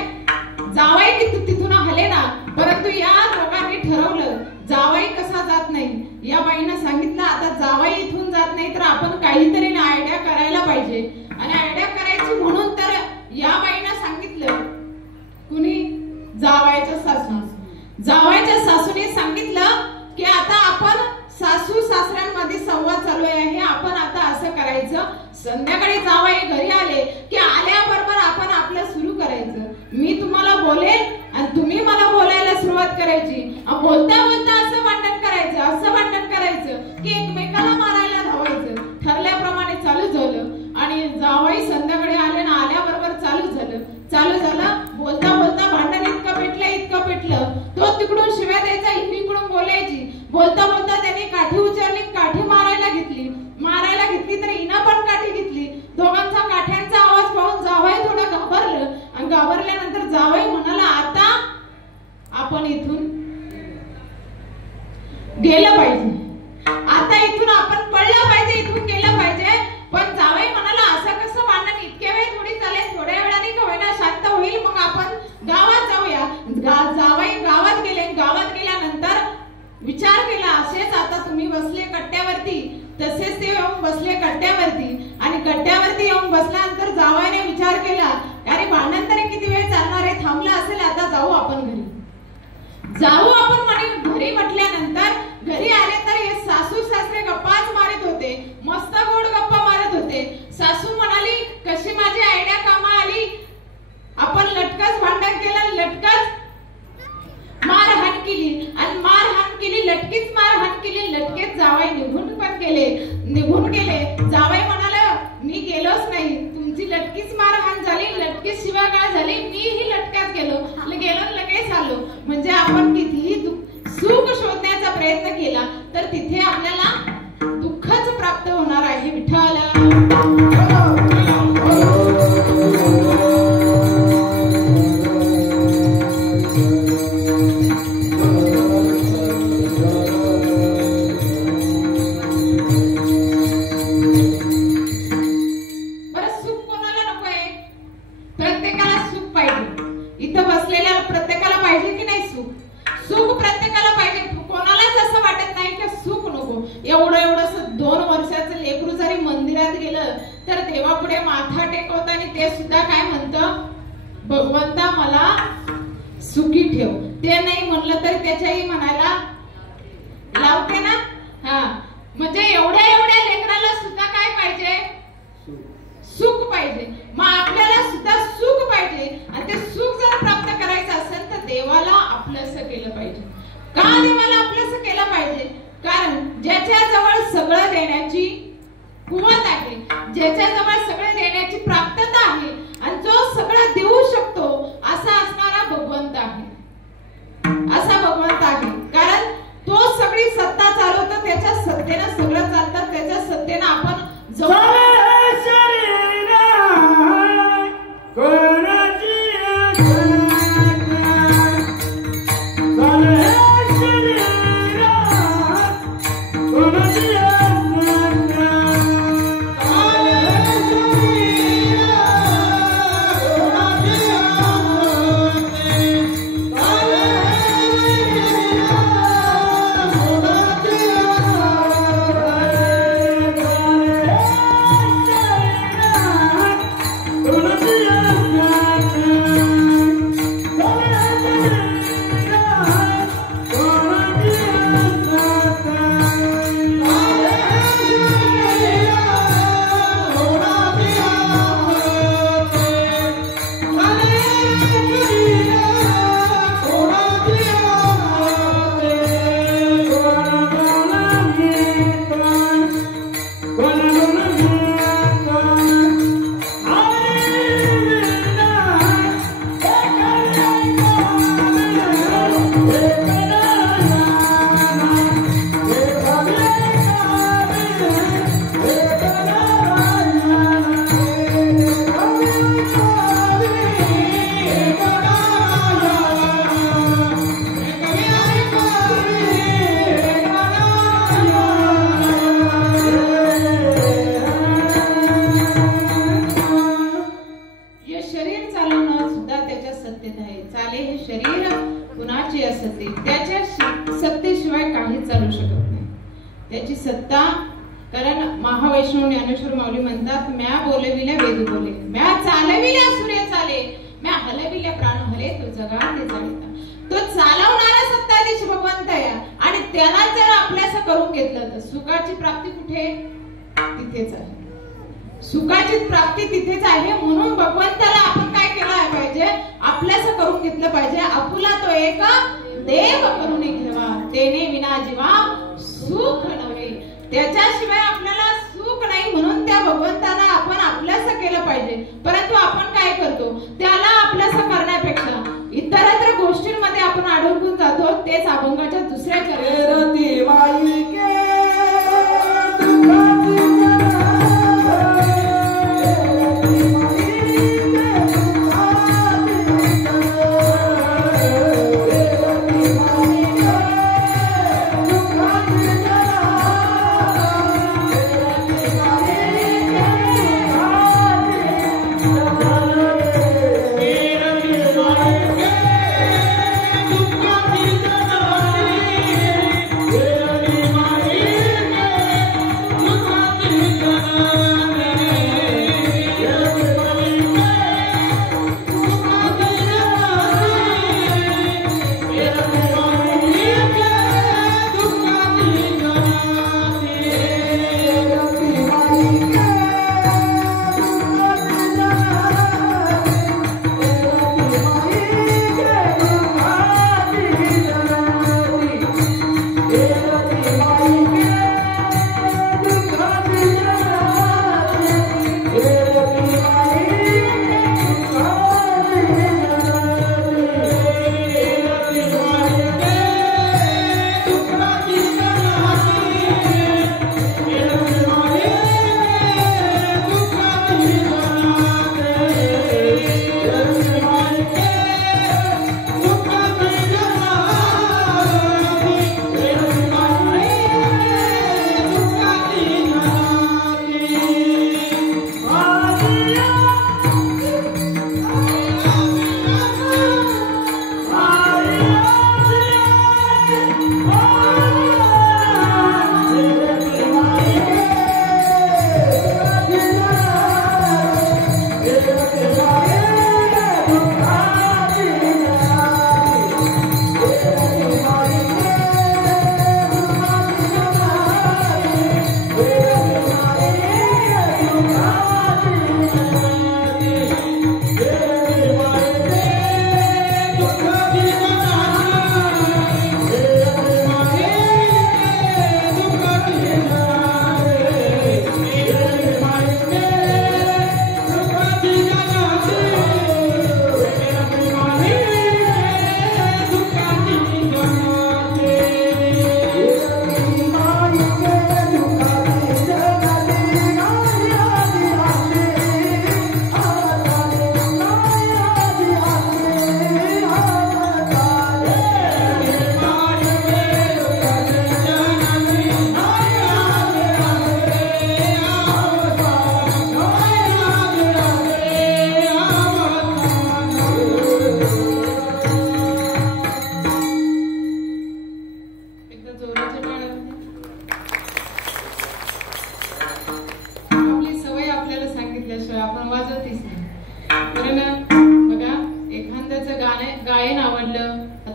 जावई किती तिथून हले ना, परंतु या लोकांनी ठरवलं जावई कसा जात नाही. या बाईनं सांगितलं आता जावई इथून जात नाही तर आपण काहीतरी आयडिया करायला पाहिजे. आणि आयडिया करायची म्हणून तर या बाईनं सांगितलं, कुणी? जावयाच्या सासूने सांगितलं की आता आपण सासू सासऱ्यांमध्ये संवाद चालू आहे, आपण आता असं करायचं, संध्याकाळी जावई घरी आले की आल्याबरोबर आपण आपलं सुरू करायचं. मी तुम्हाला बोलेन आणि तुम्ही मला बोलायला सुरुवात करायची. बोलता बोलता असं भांडण करायचं की एकमेकाला मारायला धावायचं. ठरल्याप्रमाणे चालू झालं आणि जावई संध्याकाळी आले ना, आल्याबरोबर चालू झालं. बोलता बोलता भांडण इतकं पेटलं. तो तिकडून शिव्या द्यायचा, इकडून बोलायची. बोलता बोलता त्याने काठी उचलली, काठी मारायला घेतली तर हिनं पण काठी घेतली. दोघांचा काठ्यांचा आवाज पाहून जावई थोडं घाबरलं आणि घाबरल्यानंतर जावई म्हणाला, आपण इथून गेलं पाहिजे. आता इथून आपण पडलं पाहिजे, इथून गेलं पाहिजे. पण जावई म्हणाला असं कसं भांडण इतक्या वेळ थोडी चालेल, थोड्या वेळाने का होईना शांत होईल, मग आपण गावात जाऊया. जावई गावात गेले. गावात गेल्यानंतर विचार केला, असेच आता तुम्ही बसले कट्ट्यावरती, तसेच ते येऊन बसले कट्ट्यावरती. आणि कट्ट्यावरती येऊन बसल्यानंतर जावईने विचार केला, अरे भांडण तरी किती वेळ चालणार आहे, थांबलं असेल, आता जाऊ आपण घरी. जाऊ आपण घरी म्हटल्यानंतर घरी आले तर हे सासू सासरे गप्पाच मारत होते, मस्त गोड गप्पा मारत होते. सासू म्हणाली, कशी माझी आयडिया कामा आली, आपण लटकच भांडण केलं, लटकच मारहाण केली. आणि मारहाण केली, लटकीच मारहाण केली. लटकेच जावई निघून गेले. जावई म्हणाला, मी गेलोच नाही, तुमची लटकीच मारहाण झाली, लटकीच शिवागाळ झाली, मीही लटक्यात गेलो लगेच आलो. म्हणजे आपण कितीही सुख शोधण्याचा प्रयत्न केला तर तिथे आपल्याला दुःखच प्राप्त होणार आहे. विठ्ठल भगवंता मला सुखी ठेव. ते नाही म्हणलं तरी त्याच्याही म्हणायला लावते ना. हा, म्हणजे एवढ्या लेकराला सुद्धा काय पाहिजे, सुख पाहिजे. मग आपल्याला सुद्धा सुख पाहिजे. आणि ते सुख जर प्राप्त करायचं असेल तर देवाला आपलंसं केलं पाहिजे. का देवाला आपलंसं केलं पाहिजे? कारण ज्याच्याजवळ सगळं देण्याची कुवत आहे, ज्याच्याजवळ सगळं देण्याची प्राप्तता आहे आणि जो सगळं देऊ शकतो असा असणारा भगवंत आहे. कारण तो सगळी सत्ता चालवतो, त्याच्या सत्तेनं सगळं चालतं, त्याच्या सत्तेनं आपण त्याची सत्ता. कारण महावैष्णव ज्ञानेश्वर माऊली म्हणतात, म्या बोलविल्या वेद बोले, म्या चालविल्या सूर्य चाले, म्या हलविल्या प्राण हले, तो जगा ते जाणता. तो चालवणारा सत्ताधीश भगवंत आहे. आणि त्याला जर आपल्यास करून घेतलं तर सुखाची प्राप्ती कुठे? तिथेच आहे. सुखाची प्राप्ती तिथेच आहे. म्हणून भगवंताला आपण काय केलं पाहिजे? आपल्यास करून घेतलं पाहिजे. आपुला तो एक देव करून घेवा, तेने विना जीवा सुख नव्हे. त्याच्याशिवाय आपल्याला सुख नाही. म्हणून त्या भगवंताला आपण आपल्यास केलं पाहिजे. परंतु आपण काय करतो? त्याला आपल्यास करण्यापेक्षा इतरत्र गोष्टींमध्ये आपण अडकून जातो. तेच अभंगाच्या दुसऱ्या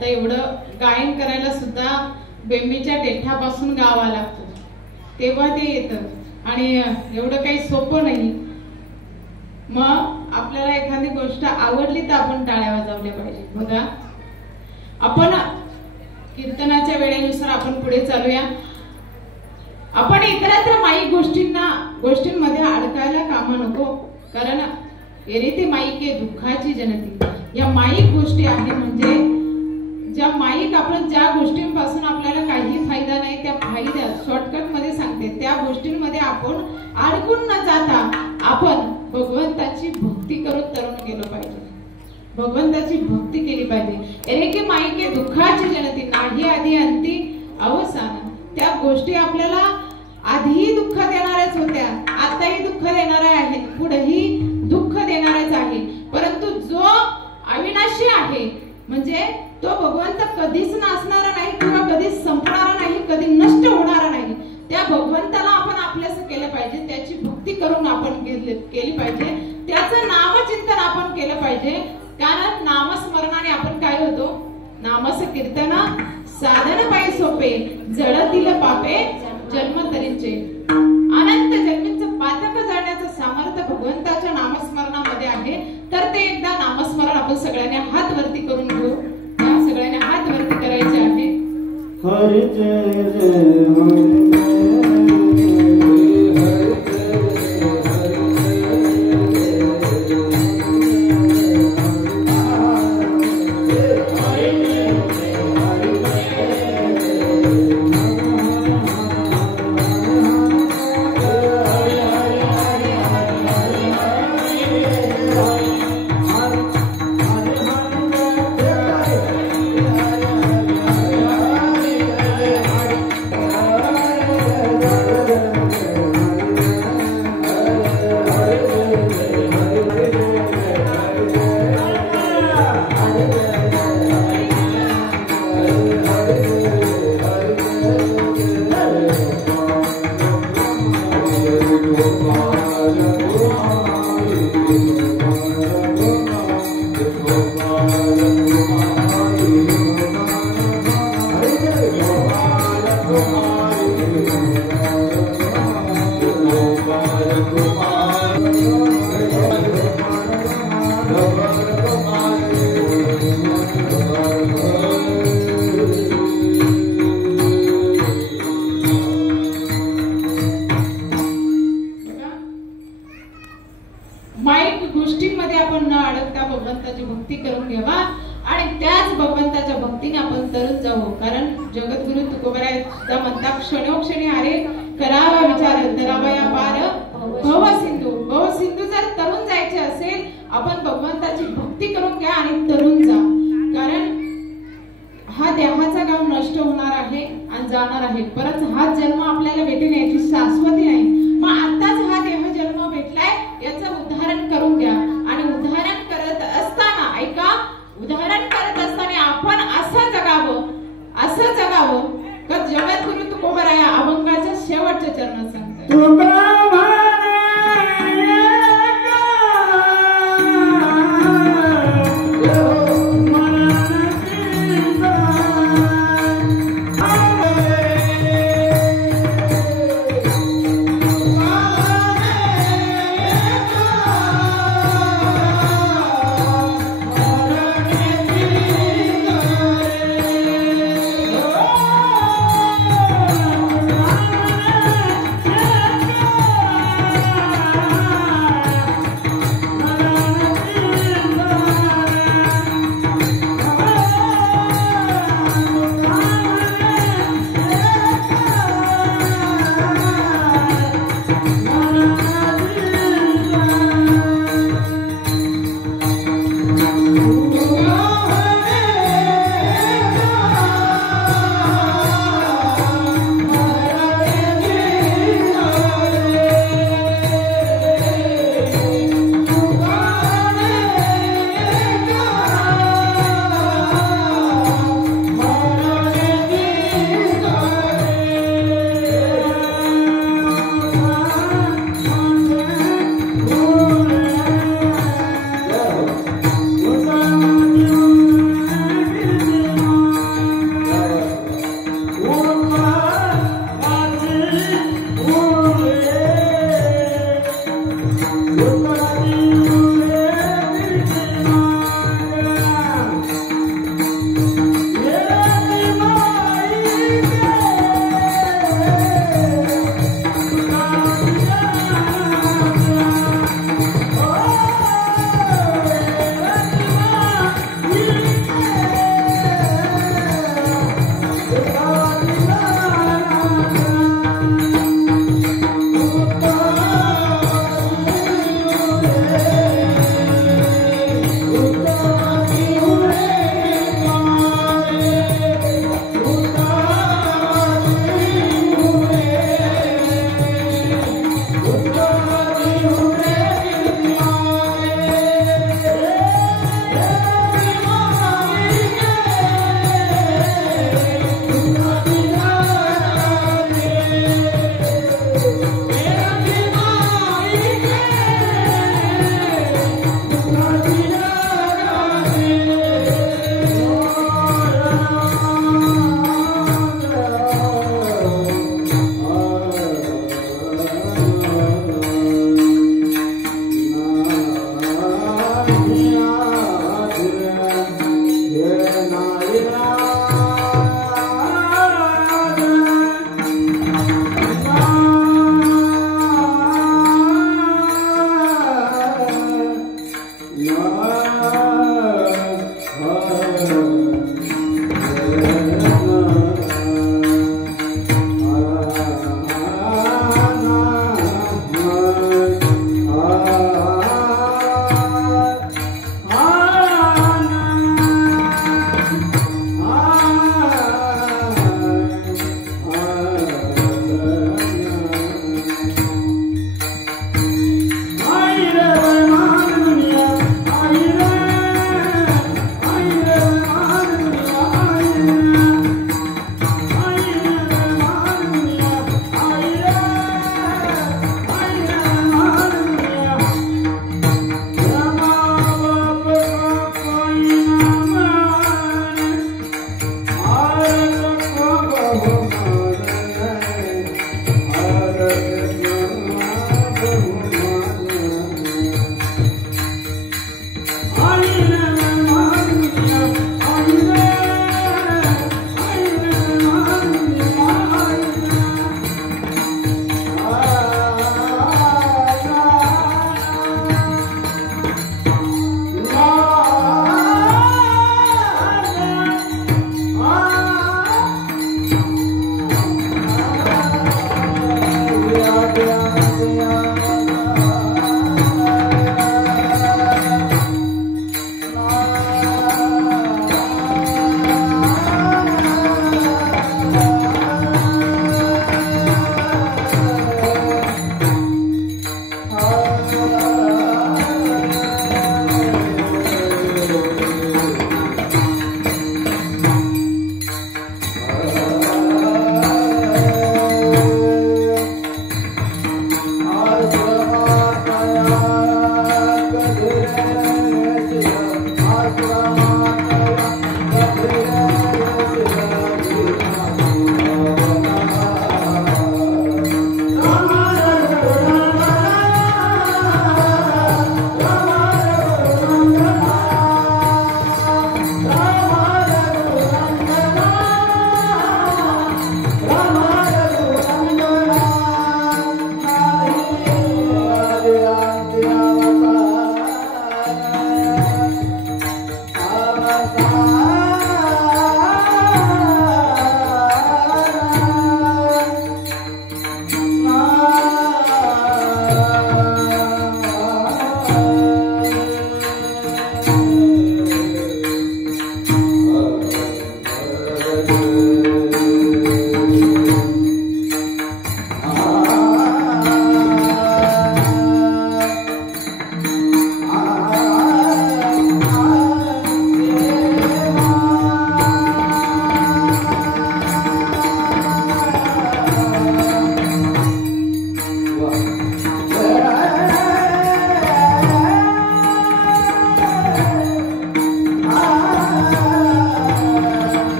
आता एवढं गायन करायला सुद्धा बेंबीच्या देठापासून गावा लागतो, तेव्हा ते येतं आणि एवढं काही सोपं नाही. मग आपल्याला एखादी गोष्ट आवडली तर आपण टाळ्या वाजवल्या पाहिजे. बघा, आपण कीर्तनाच्या वेळेनुसार आपण पुढे चालूया. आपण इतरत्र माईक गोष्टींमध्ये अडकायला कामा नको, कारण येथे माईक दुःखाची जनती. या माईक गोष्टी आहे म्हणजे ज्या माईक आपण ज्या गोष्टींपासून आपल्याला काही फायदा नाही, त्या फायद्या शॉर्टकट मध्ये सांगते, त्या गोष्टींमध्ये आपण अडकून न जाता आपण भगवंताची भक्ती करत तरुण गेलो पाहिजे. भगवंताची भक्ती केली पाहिजे. एके माईके दुःखाची जनती, नाही आधी अंती अवसान. त्या गोष्टी आपल्याला आधीही दुःख देणाऱ्याच होत्या, आताही दुःख देणाऱ्या आहेत, पुढेही दुःख देणारच आहे. परंतु जो अविनाशी आहे म्हणजे तो भगवंत कधीच नासणारा नाही किंवा कधीच संपणारा नाही, कधी नष्ट होणारा नाही. त्या भगवंताला आपण आपल्यास केलं पाहिजे, त्याची भक्ती करून आपण केली पाहिजे, त्याचं नामचिंतन आपण केलं पाहिजे. कारण नामस्मरणाने आपण काय होतो, नामस कीर्तन साधन पायी सोपे, जळतील पापे जन्मतरीचे. अनंत जन्मींचं पातक जाण्याचं सामर्थ्य भगवंताच्या नामस्मरणामध्ये आहे. तर ते एकदा नामस्मरण आपण सगळ्यांनी हात वरती करून घेऊ. सगळ्यांनी हात वरती करायचे आहे. हरि जय जय हरि गोष्टींमध्ये आपण न अडकता भगवंताची भक्ती करून घ्यावा आणि त्याच भगवंताच्या भक्तीने आपण तरुण जाऊ. कारण जगद्गुरु तुकोबराय सुद्धा म्हणतात, क्षणोक्षणी अरे करावा विचार धरावा या पार भवसिंधू. भवसिंधू जर तरुण जायचे असेल, आपण भगवंताची भक्ती करून घ्या आणि तरुण जा. कारण हा देहाचा गाव नष्ट होणार आहे आणि जाणार आहे, परत हा जन्म आपल्याला भेटेल याची शाश्वती नाही. मग आताच हा देह जन्म भेटलाय, याचं उदाहरण करून घ्या. आणि उदाहरण करत असताना ऐका, उदाहरण करत असताना आपण असं जगावं का जगद्गुरु तुकोबराया अभंगाच्या शेवटच्या चरणात सांगतात,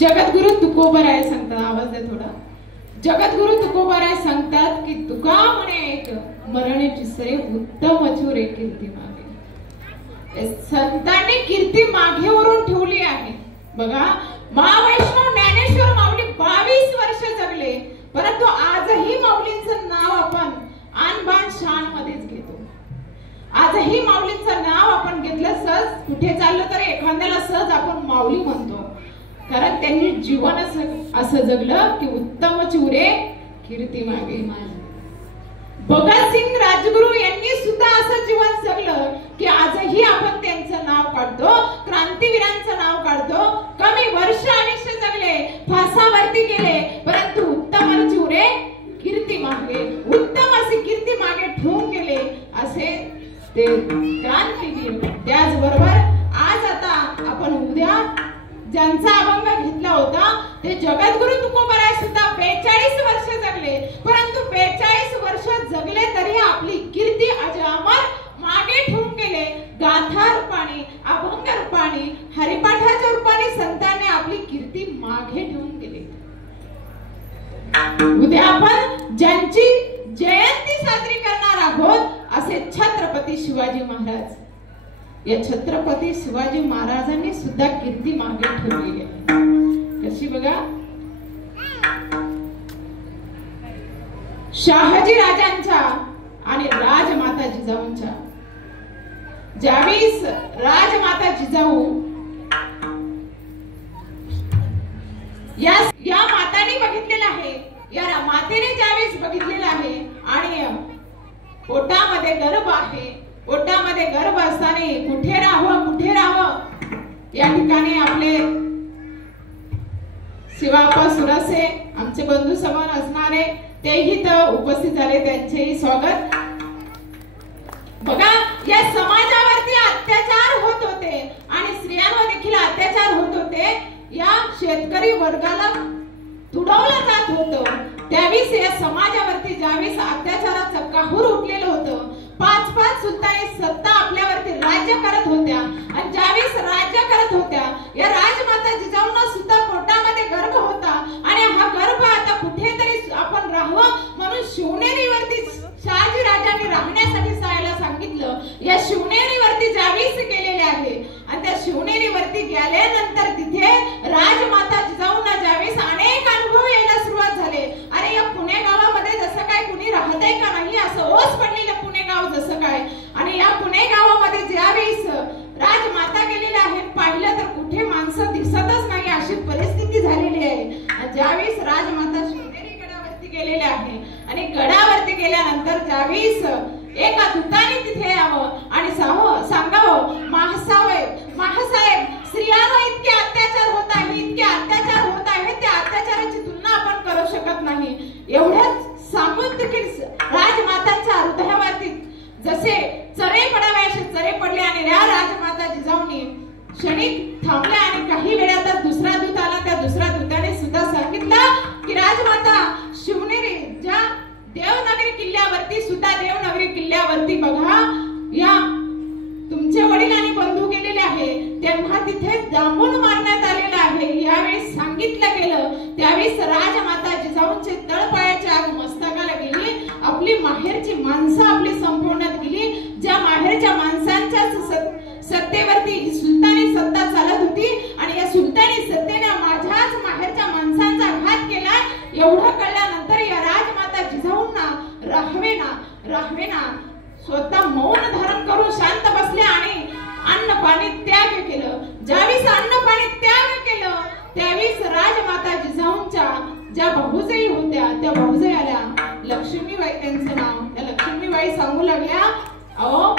जगद्गुरु तुकोबराय सांगतात, आवाज आहे थोडा, जगद्गुरु तुकोबराय सांगतात की तुका म्हणे एक मरणे जिसरे उत्तम अचुरे कीर्ती मागे. संतांनी कीर्ती मागे वरून ठेवली आहे. बघा, महावैष्णव ज्ञानेश्वर माऊली 22 वर्ष जगले, परंतु आजही माऊलींचं नाव आपण आणबाण शान मध्येच घेतो. आजही माऊलींचं नाव आपण घेतलं, सहज कुठे चाललं तर एखाद्याला सहज आपण माऊली म्हणतो, कारण त्यांनी जीवन असं जगलं की उत्तम चुरे कीर्ती मागे. भगतसिंग राजगुरू यांनी सुद्धा असं जीवन जगलं की आजही आपण त्यांचं नाव काढतो, क्रांतीवीरांचं नाव काढतो. कमी वर्ष आयुष्य जगले, फासावरती गेले, परंतु उत्तम चुरे कीर्ती मागे, उत्तम अशी कीर्ती मागे ठेवून गेले असे ते क्रांतीवीर. त्याचबरोबर आज आता आपण उद्या ज्यांचा अभंग घेतला होता ते जगद्गुरु तुकोबराय सुद्धा 42 वर्ष जगले, परंतु 42 वर्ष जगले तरी आपली कीर्ती अजरामर मागे ठेवून गेले. गाथा रूपाने, अभंग रूपाने, हरिपाठाच्या रूपाने संतांनी आपली कीर्ती मागे ठेवून गेले. उद्या आपण ज्यांची जयंती साजरी करणार आहोत असे छत्रपती शिवाजी महाराज. या छत्रपती शिवाजी महाराजांनी सुद्धा कीर्ती मागे ठेवली आहे. कशी बघा, शहाजी राजांच्या आणि राजमाता जिजाऊंच्या, ज्यावेळेस राजमाता जिजाऊ या माताने बघितलेलं आहे, या मातेने ज्यावेळेस बघितलेलं आहे आणि पोटामध्ये गर्भ आहे, पोटामध्ये गर्भ असताना कुठे राहावं या ठिकाणी आपले शिवाप्पा सुरसे आमचे बंधू समान असणारे तेही तर उपस्थित झाले, त्यांचेही स्वागत. बघा, या समाजावरती अत्याचार होत होते आणि स्त्रियांवर देखील अत्याचार होत होते. या शेतकरी वर्गाला तुडवलं जात होतं. त्यावेळेस या समाजावरती ज्यावेळेस अत्याचाराचं काहूर उठलेलं होतं, 5 सुलतानी सत्ता आपल्यावरती राज्य करत होत्या आणि ज्यावेळेस राज्य करत होत्या या राजमाता जिजाऊंना सुद्धा पोटामध्ये गर्भ होता आणि हा गर्भ आता कुठेतरी आपण राहावं म्हणून शिवनेरीवरती शहाजी राजांनी राहण्यासाठी जायला सांगितलं. या शिवनेरीवरती ज्यावेळेस गेलेले आहे आणि त्या शिवनेरीवरती गेल्यानंतर तिथे राजमाता जिजाऊंना ज्यावेळेस अनेक अनुभव यायला सुरुवात झाले. अरे या पुणे गावामध्ये जसं काय कुणी राहतंय का नाही असं ओस पडलेलं पुणे गाव जसं काय, आणि या पुणे गावामध्ये ज्यावेळेस राजमाता गेलेल्या आहेत पाहिलं तर कुठे माणसं दिसतच नाही अशी परिस्थिती झालेली आहे. ज्यावेळेस राजमाता शिवनेरी गडावरती गेलेल्या आहे आणि गडावरती गेल्यानंतर ज्यावेळेस एका दूताने तिथे यावं आणि सांगावं, महासाहेब स्त्रियांवर इतके अत्याचार होत आहे, इतके अत्याचार होत आहे, त्या अत्याचाराची तुलना आपण करू शकत नाही. एवढ्याच सांगून देखील राजमातांच्या हृदयावरती जसे चरे पडावे असे चरे पडले आणि या राजमाता जिजाऊंनी क्षणिक थांबल्या आणि काही वेळातच दुसरा दूत आला. त्या दुसऱ्या दूताने सुद्धा सांगितलं की राजमाता शिवनेरी ज्या देवनगरी किल्ल्यावरती सुद्धा देवनगरी किल्ल्यावरती बघा या तुमचे वडील आणि बंधू गेलेले आहे, त्यांना तिथे डांबून मारण्यात आलेलं आहे. यावेळी सांगितलं गेलं. त्यावेळेस राजमाता जिजाऊंचे तळपायाच्या आग मस्तकाला गेली. आपली माहेरची माणसं आपली संपवण्यात गेली. ज्या माहेरच्या माणसांच्या सत्तेवरती सुलतानी सत्ता चालत होती आणि या सुलतानी सत्तेने माझ्याच माहेरच्या माणसांचा घात केला. एवढं कळल्यानंतर या राजमाता जिजाऊंना राहवेना स्वतः मौन धारण करून शांत बसले आणि अन्न पाणी त्याग केलं. ज्यावेळेस अन्न पाणी त्याग केलं त्यावेळेस राजमाता जिजाऊंच्या ज्या भाऊजाई होत्या त्या भाऊजाई आल्या. लक्ष्मीबाई त्यांचं नाव. त्या लक्ष्मीबाई सांगू लागल्या, अहो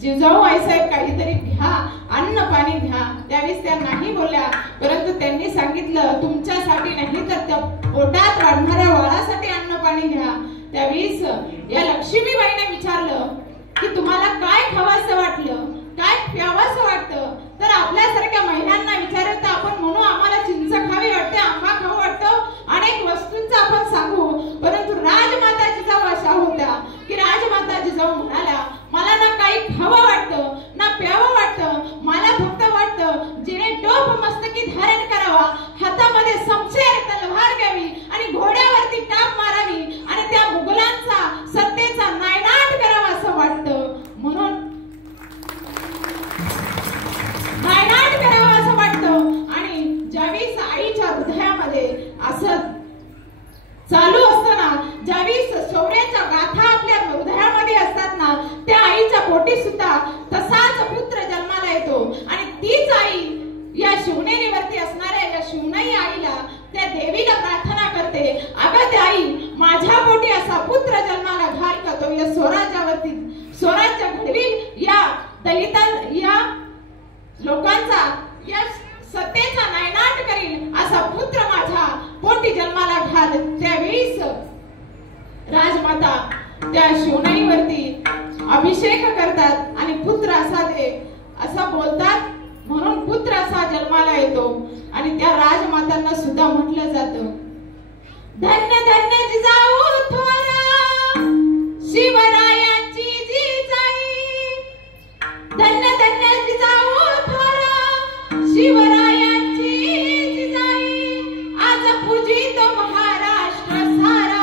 जिजाऊ आईसाहेब काहीतरी घ्या, अन्न पाणी घ्या. त्यावेळेस त्या नाही बोलल्या, परंतु त्यांनी सांगितलं तुमच्यासाठी नाही तर त्या पोटात वाढणाऱ्या बाळासाठी अन्न पाणी घ्या. त्यावेळेस या लक्ष्मीबाईने विचारलं की तुम्हाला काय खावंसं वाटलं, काय प्यावंसं वाटतं. तर आपल्यासारख्या महिलांना विचारलं तर आपण म्हणू आम्हाला चिंच खावी वाटते, आंबा खाऊ वाटतं, अनेक वस्तूंचं आपण सांगू. परंतु राजमाता जिजाऊ अशा होत्या की राजमाता जिजाऊ म्हणाल्या, मला ना काही खावं वाटतं ना प्यावं वाटतं, मला फक्त वाटतं जिने टोप मस्तकी धारण करावा, हातामध्ये समशेर तलवार घ्यावी आणि घोड्यावरती टाप मारावी आणि त्या मुघलांचा सत्तेचा नायनाट करावा असं वाटतं. म्हणून नायनाट करावा असं वाटतं. आणि ज्यावेळेस आईच्या हृदयामध्ये असं चालू असताना, ज्यावेळेस शौर्याच्या गाथा आपल्या हृदयामध्ये असतात ना, त्या आईच्या पोटी सुद्धा तसाच पुत्र जन्माला येतो. आणि तीच आई या शिवनेरीवरती असणाऱ्या या शिवनाई आईला, त्या देवीला प्रार्थना करते, अगं त्या आई, माझ्या पोटी असा पुत्र जन्माला घाल का तो या स्वराज्यावरती स्वराज्य घडवील, या दलिता या लोकांचा या सत्तेचा नायनाट करील असा पुत्र माझ्या पोटी जन्माला घाल. त्यावेळीच राजमाता त्या शिवनाईवरती अभिषेक करतात आणि पुत्र असा दे असं बोलतात. म्हणून पुत्र असा जन्माला येतो. आणि त्या राजमातांना सुद्धा म्हटलं जातं, धन्य धन्य जिजाऊ थोरा शिवरायांची जिजाई, धन्य धन्य जिजाऊ थोरा शिवरायांची जिजाई, आज पूजित महाराष्ट्र सारा.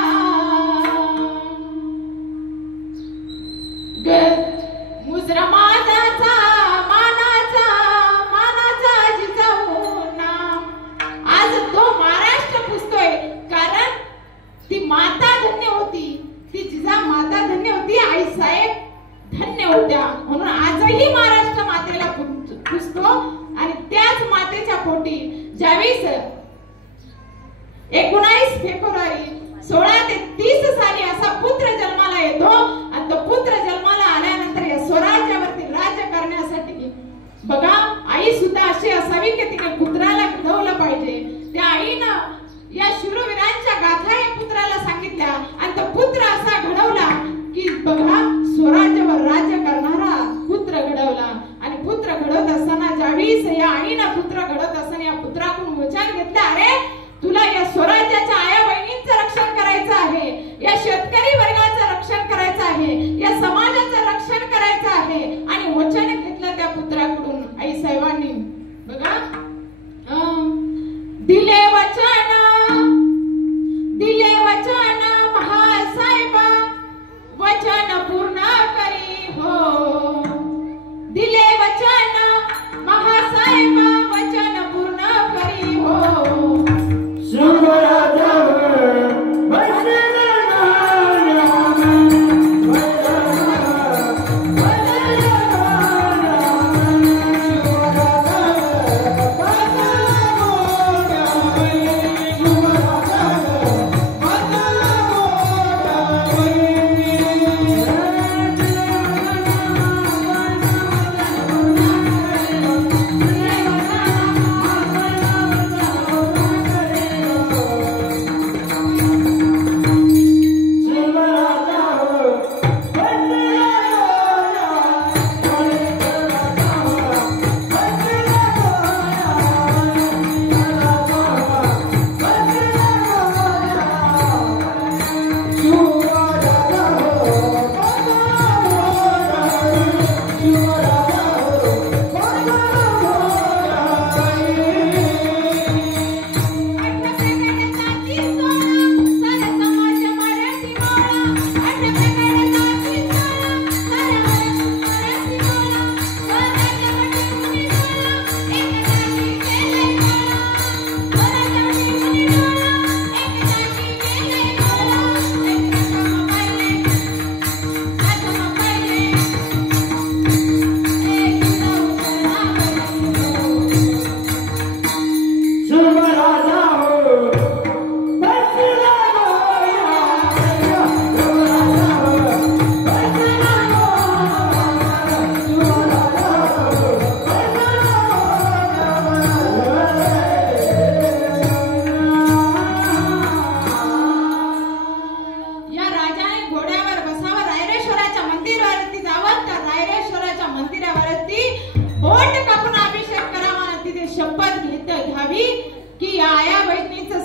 मुजरा माझाचा मानाचा जिजाऊ नाम, आज तो महाराष्ट्र पुजतोय. कारण ती माता धन्य होती, ती जिजा माता धन्य होती, आई साहेब धन्य होत्या. म्हणून आजही महाराष्ट्र मातेला पुजतो. आणि त्याच मातेच्या पोटी ज्यावेळेस 19 फेब्रुवारी 1630 साली असा पुत्र जन्माला येतो. आणि तो पुत्र जन्माला आल्यानंतर या स्वराज्यावरती राज्य करण्यासाठी बघा, आई सुद्धा अशी असावी की तिने पुत्राला घडवलं पाहिजे. त्या आईनं या शूरवीरांच्या गाथा या पुत्राला सांगितल्या आणि तो पुत्र असा घडवला की बघा, स्वराज्यावर राज्य करणारा पुत्र घडवला. आणि पुत्र घडवत असताना ज्यावेळेस या आईनं पुत्र घडवत असताना या पुत्राकडून वचन घेतलं, अरे तुला या स्वराज्याच्या आया बहिणींचं रक्षण करायचं आहे, या शेतकरी वर्गाचं रक्षण करायचं आहे, या समाजाचं रक्षण करायचं आहे. आणि वचन घेतलं त्या पुत्राकडून आई साहेबांनी. बघा, दिले वचन महासाहेब, वचन पूर्ण करी हो. दिले वचन महासाहेब, वचन पूर्ण करी हो.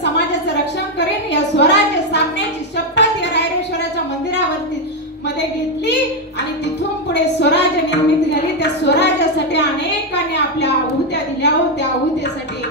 समाजाचं रक्षण करेन या स्वराज्य स्थापनेची शपथ या रायरेश्वराच्या मंदिरावरती मध्ये घेतली आणि तिथून पुढे स्वराज्य निर्मिती झाली. त्या स्वराज्यासाठी अनेकांनी आपल्या आहुत्या दिल्या होत्या. आहुतीसाठी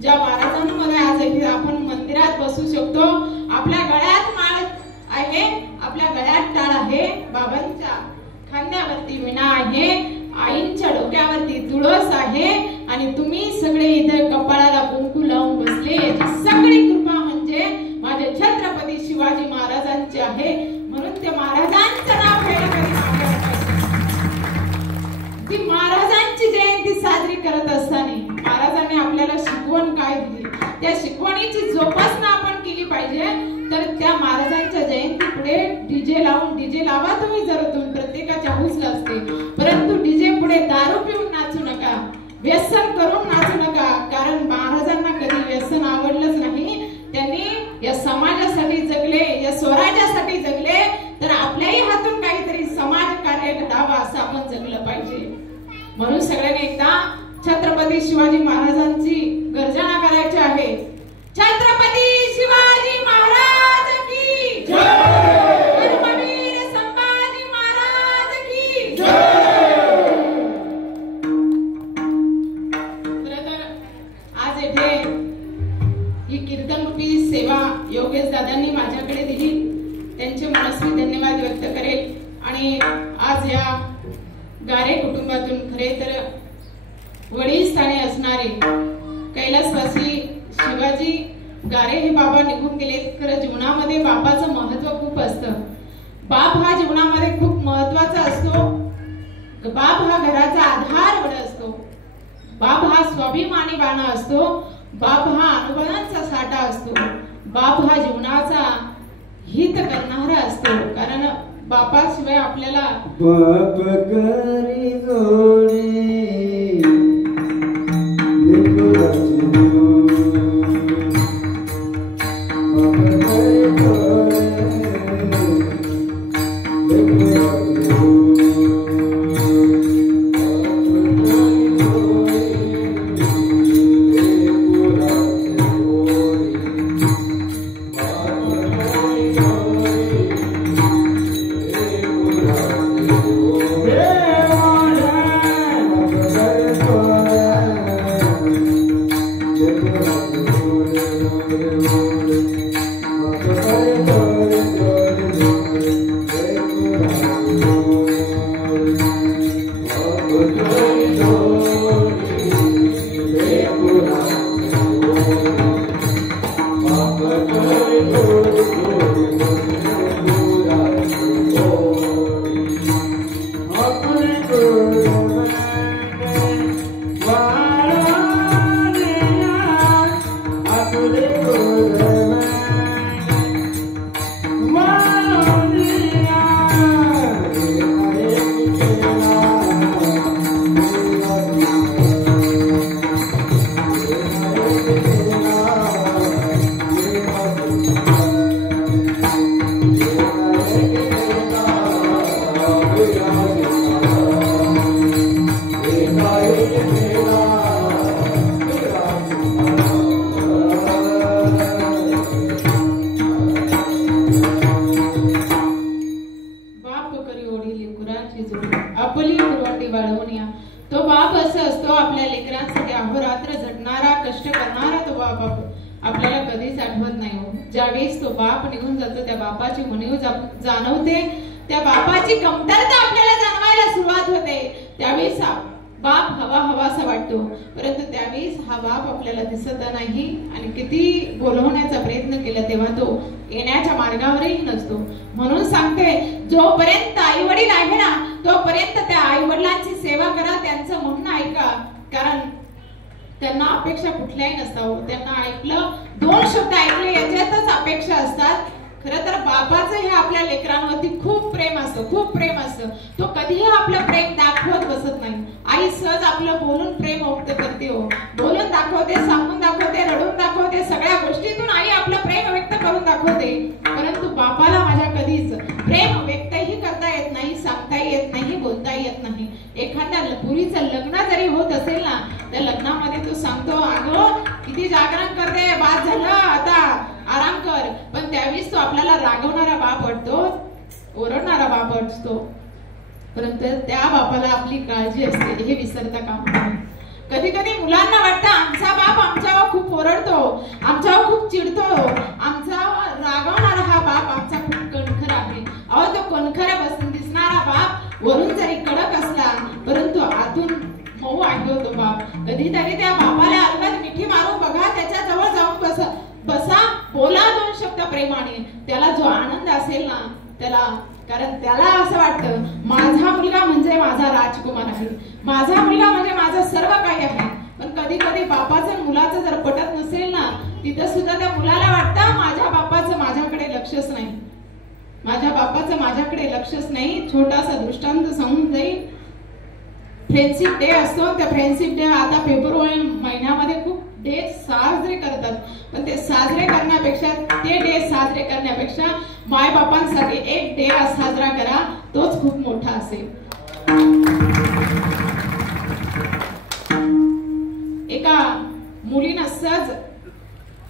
ज्या महाराजांमध्ये आज आपण मंदिरात बसू शकतो, आपल्या गळ्यात माळ आहे, आपल्या गळ्यात टाळ आहे, बाबांच्या खांद्यावरती विणा आहे, आईंच्या डोक्यावरती तुळस आहे आणि तुम्ही सगळे इथे कपाळाला कुंकू लावून बसले, याची सगळी कृपा म्हणजे माझे छत्रपती शिवाजी महाराजांची आहे. म्हणून त्या महाराजांचं नाव घ्यायला कधी मागे ती महाराजांची जयंती साजरी करत असताना महाराजांनी आपल्याला शिकवण काय दिली, त्या शिकवणीची जोपासना आपण केली पाहिजे. तर त्या महाराजांच्या जयंती पुढे डीजे लावा तुम्ही, जर तुम्ही प्रत्येकाच्या हौसला असते, परंतु डीजे पुढे दारू पिऊन नाचू नका, व्यसन करून नाचू नका. कारण महाराजांना कधी व्यसन आवडलंच नाही. त्यांनी या समाजासाठी जगले, या स्वराज्यासाठी जगले, तर आपल्याही हातून काहीतरी समाज कार्य घडावा असं आपण जगलं पाहिजे. म्हणून सगळ्यांनी एकदा छत्रपती शिवाजी महाराजांची गर्जना करायची आहे. छत्रपती शिवाजी महाराज की जय, धर्मवीर संभाजी महाराज की जय. खरंतर आज येथे ही कीर्तनरूपी सेवा योगेश दादांनी माझ्याकडे दिली, त्यांचे मनस्वी धन्यवाद व्यक्त करेल. आणि आज या गारे कुटुंबातून खरे तर वडील स्थानी असणारे कैलासवासी शिवाजी गारे हे बाबा निघून गेलेत. खरं जीवनामध्ये बापाचं महत्व खूप असतं. बाप हा जीवनामध्ये खूप महत्वाचा असतो. बाप हा घराचा आधार असतो. बाप हा स्वाभिमानी बाणा असतो. बाप हा अनुभवांचा साठा असतो. बाप हा जीवनाचा हित करणारा असतो. कारण बापाशिवाय आपल्याला बाप करी जोडी देवाला तो बाप असं असतो, आपल्या लेकरांसाठी अहोरात्र झटणारा, कष्ट करणारा तो बाप आपल्याला कधीच आठवत नाही हो. ज्यावेळेस तो बाप निघून जातो त्या बापाची उणीव जाणवते, त्या बापाची कमतरता आपल्याला जाणवायला सुरुवात होते. त्यावेळेस बाप हवा हवासा वाटतो, परंतु त्यावेळेस हा बाप आपल्याला दिसत नाही आणि किती बोलवण्याचा प्रयत्न केला तेव्हा तो येण्याच्या मार्गावरही नसतो. म्हणून सांगते, जोपर्यंत आई वडील आहे ना तोपर्यंत त्या आई वडिलांची सेवा करा, त्यांचं म्हणणं ऐका, कारण त्यांना अपेक्षा कुठल्याही नसतात. त्यांना ऐकलं, 2 शब्द ऐकले याच्यातच अपेक्षा असतात. खरं तर बापाचं हे आपल्या लेकरांवरती खूप प्रेम असतं, खूप प्रेम असतं. तो कधीही आपलं प्रेम दाखवत बसत नाही. आई सहज आपलं बोलून प्रेम व्यक्त करते हो, बोलून दाखवते, सांगून दाखवते, रडून दाखवते, सगळ्या गोष्टीतून आई आपलं प्रेम व्यक्त करून दाखवते. परंतु बापाला माझ्या कधीच प्रेम व्यक्तही करता येत नाही, सांगताही येत नाही, बोलताही येत नाही. एखाद्या पुरीचं लग्न जरी होत असेल ना, त्या लग्नामध्ये तो सांगतो, अगं किती जागरण करते, बाद झालं, आता आराम कर. पण त्यावेळेस तो आपल्याला रागवणारा बाप वाटतो, ओरडणारा बाप वाटतो. परंतु त्या बापाला आपली काळजी असते हे विसरता कामा नये. कधी कधी मुलांना वाटतं आमचा बाप आमच्यावर खूप ओरडतो, आमच्यावर खूप चिडतो, आमचा रागवणारा हा बाप आमचा खूप कणखर आहे. अहो, तो कणखर बसून दिसणारा बाप वरून जरी कडक असला परंतु आतून मऊ आहे तो बाप. कधीतरी त्या बापाला अलगद मिठी मारून बघा, त्याच्या जवळ जाऊन बसा, बोला 2 शब्द प्रेमाने. त्याला जो आनंद असेल ना त्याला, कारण त्याला असं वाटतं माझा मुलगा म्हणजे माझा राजकुमार आहे, माझा मुलगा म्हणजे माझं सर्व काही आहे. पण कधी कधी बापाचं मुलाचं जर पटत नसेल ना, तिथं सुद्धा त्या मुलाला वाटतं माझ्या बापाचं माझ्याकडे लक्षच नाही, माझ्या बापाचं माझ्याकडे लक्षच नाही. छोटासा दृष्टांत सांगून जाईल. फ्रेंडशिप डे असतो, त्या फ्रेंडशिप डे आता फेब्रुवारी महिन्यामध्ये खूप डे साजरे करतात. पण ते साजरे करण्यापेक्षा, ते डे साजरे करण्यापेक्षा माय बापांसाठी एक डे साजरा करा, तोच खूप मोठा असेल. एका मुलीनं सहज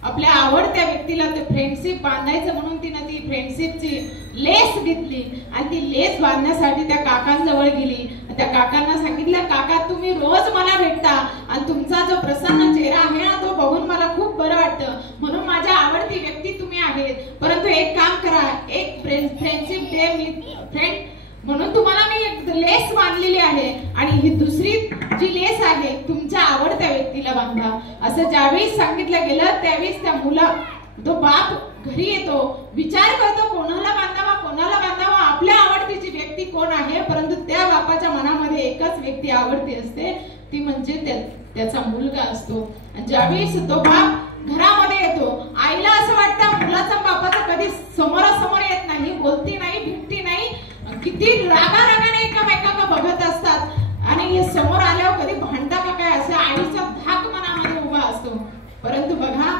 आपल्या आवडत्या व्यक्तीला ते फ्रेंडशिप बांधायचं म्हणून तिने ती फ्रेंडशिपची लेस घेतली आणि ती लेस बांधण्यासाठी त्या काकांजवळ गेली. त्या काकांना सांगितलं, काका तुम्ही रोज मला भेटता आणि तुमचा जो प्रसन्न चेहरा आहे ना तो बघून मला खूप बरं वाटतं, म्हणून माझ्या आवडती व्यक्ती तुम्ही आहेत. परंतु एक काम करा, एक फ्रेंडशिप डे फ्रेंड म्हणून तुम्हाला मी एक लेस बांधलेली आहे आणि ही दुसरी जी लेस आहे तुमच्या आवडत्या व्यक्तीला बांधा. असं ज्यावेळी सांगितलं गेलं त्यावेळेस त्या मुला, तो बाप घरी येतो, विचार करतो कोणाला बांधावा, कोणाला बांधावा, आपल्या आवडतीची व्यक्ती कोण आहे. परंतु त्या बापाच्या मनामध्ये एकच व्यक्ती आवडती असते, ती म्हणजे त्याचा मुलगा असतो. आणि ज्यावेळेस तो बाप घरामध्ये येतो, आईला असं वाटतं मुलाचा बापाचा कधी समोरासमोर येत नाही, बोलती नाही, भेटती नाही, किती रागारागाने एकामेकांना बघत असतात आणि हे समोर आल्यावर कधी भांडता का काय असं आईचा धाक मनामध्ये उभा असतो. परंतु बघा,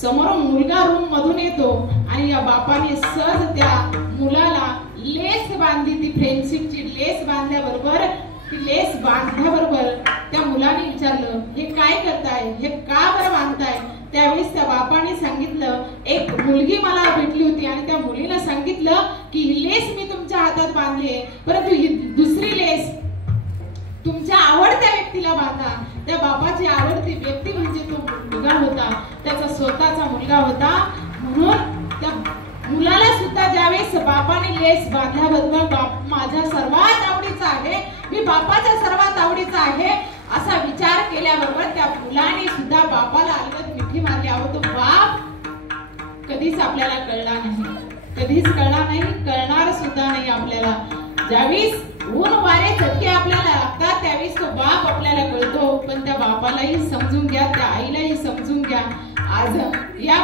समोर मुलगा रूम मधून येतो आणि या बापाने सहज त्या मुलाला लेस बांधली. ती फ्रेंडशिपची लेस बांधल्याबरोबर, ती लेस बांधल्याबरोबर त्या मुलाने विचारलं, हे काय करताय, हे का बरं बांधताय. त्यावेळेस त्या बापाने सांगितलं, एक मुलगी मला भेटली होती आणि त्या मुलीला सांगितलं की ही लेस मी तुमच्या हातात बांधली आहे, परंतु ही दुसरी लेस तुमच्या आवडत्या व्यक्तीला बांधा. त्या बापाची आवडती व्यक्ती म्हणजे तो मुलगा होता, त्याचा स्वतःचा मुलगा होता. म्हणून त्या मुलाला सुद्धा ज्यावेळेस बापाने लेस बांधल्याबरोबर बाप माझ्या सर्वात आवडीचा आहे, मी बापाच्या सर्वात आवडीचा आहे असा विचार केल्याबरोबर त्या मुलाने सुद्धा बापाला अलगद मिठी मारली. अहो, तो बाप कधीच आपल्याला कळला नाही, कधीच कळला नाही, कळणार सुद्धा नाही आपल्याला. ज्यावेळेस ऊन वारे चटके आपल्याला लागतात त्यावेळेस तो बाप आपल्याला कळतो. पण त्या बापालाही समजून घ्या, त्या आईलाही समजून घ्या. आज या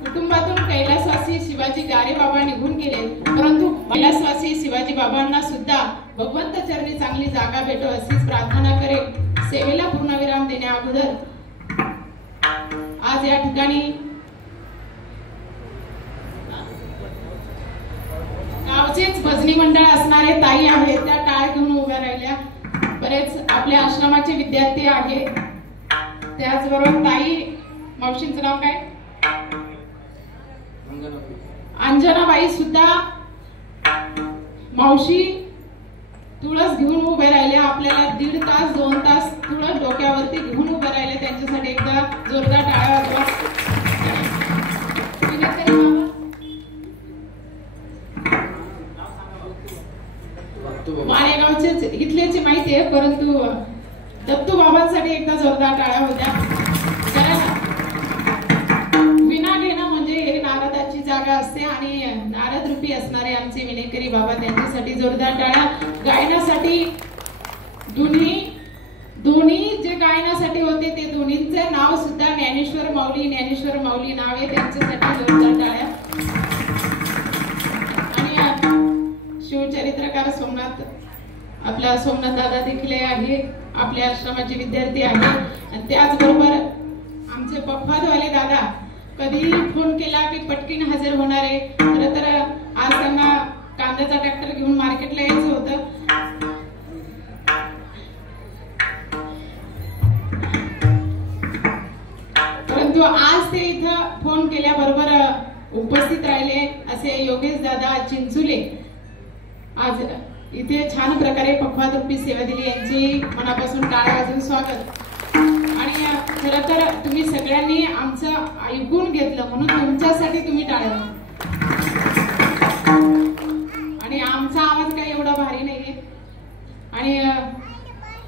कुटुंबातून कैलासवासी शिवाजी गारे बाबा निघून गेले, परंतु कैलासवासी शिवाजी बाबांना सुद्धा भगवंत चरणी चांगली जागा भेटो अशीच प्रार्थना करेल. सेवेला पूर्णविराम देण्या अगोदर आज या ठिकाणी गावचेच भजनी मंडळ असणारे ताई आहेत, त्या टाळ घेऊन उभ्या राहिल्या. बरेच आपल्या आश्रमाचे विद्यार्थी आहेत. त्याचबरोबर ताई, मावशींचं नाव काय, अंजनाबाई सुद्धा मावशी तुळस घेऊन उभे राहिले. आपल्याला 1.5 तास 2 परंतु दत्तू बाबांसाठी एकदा जोरदार टाळ्या होत्या. कारण विना घेणं म्हणजे एक नारदाची जागा असते आणि नारद रूपी असणारे आमचे विनेकरी बाबा त्यांच्यासाठी जोरदार टाळ्या. गायनासाठी दोन्ही जे गायनासाठी होते ते दोन्हींचे नाव सुद्धा ज्ञानेश्वर माऊली नाव आहे त्यांच्यासाठी जोरदार टाळ्या. आणि शिवचरित्रकार सोमनाथ आपला सोमनाथ दादा देखील आहे, आपल्या आश्रमाचे विद्यार्थी आहे. आणि त्याचबरोबर आमचे पप्पादवाले दादा कधीही फोन केला की पटकीन हजर होणार आहे. खरं तर आज त्यांना कांद्याचा ट्रॅक्टर घेऊन मार्केटला यायचं होतं. परंतु आज ते इथं फोन केल्याबरोबर उपस्थित राहिले असे योगेश दादा चिंचुले आज इथे छान प्रकारे पक्वाद रूपी सेवा दिली. यांची मनापासून टाळ्या वाजवून स्वागत. आणि खरं तर तुम्ही सगळ्यांनी आमचं ऐकून घेतलं म्हणून तुमच्यासाठी तुम्ही टाळ्या. आणि आमचा आवाज काही एवढा भारी नाहीये. आणि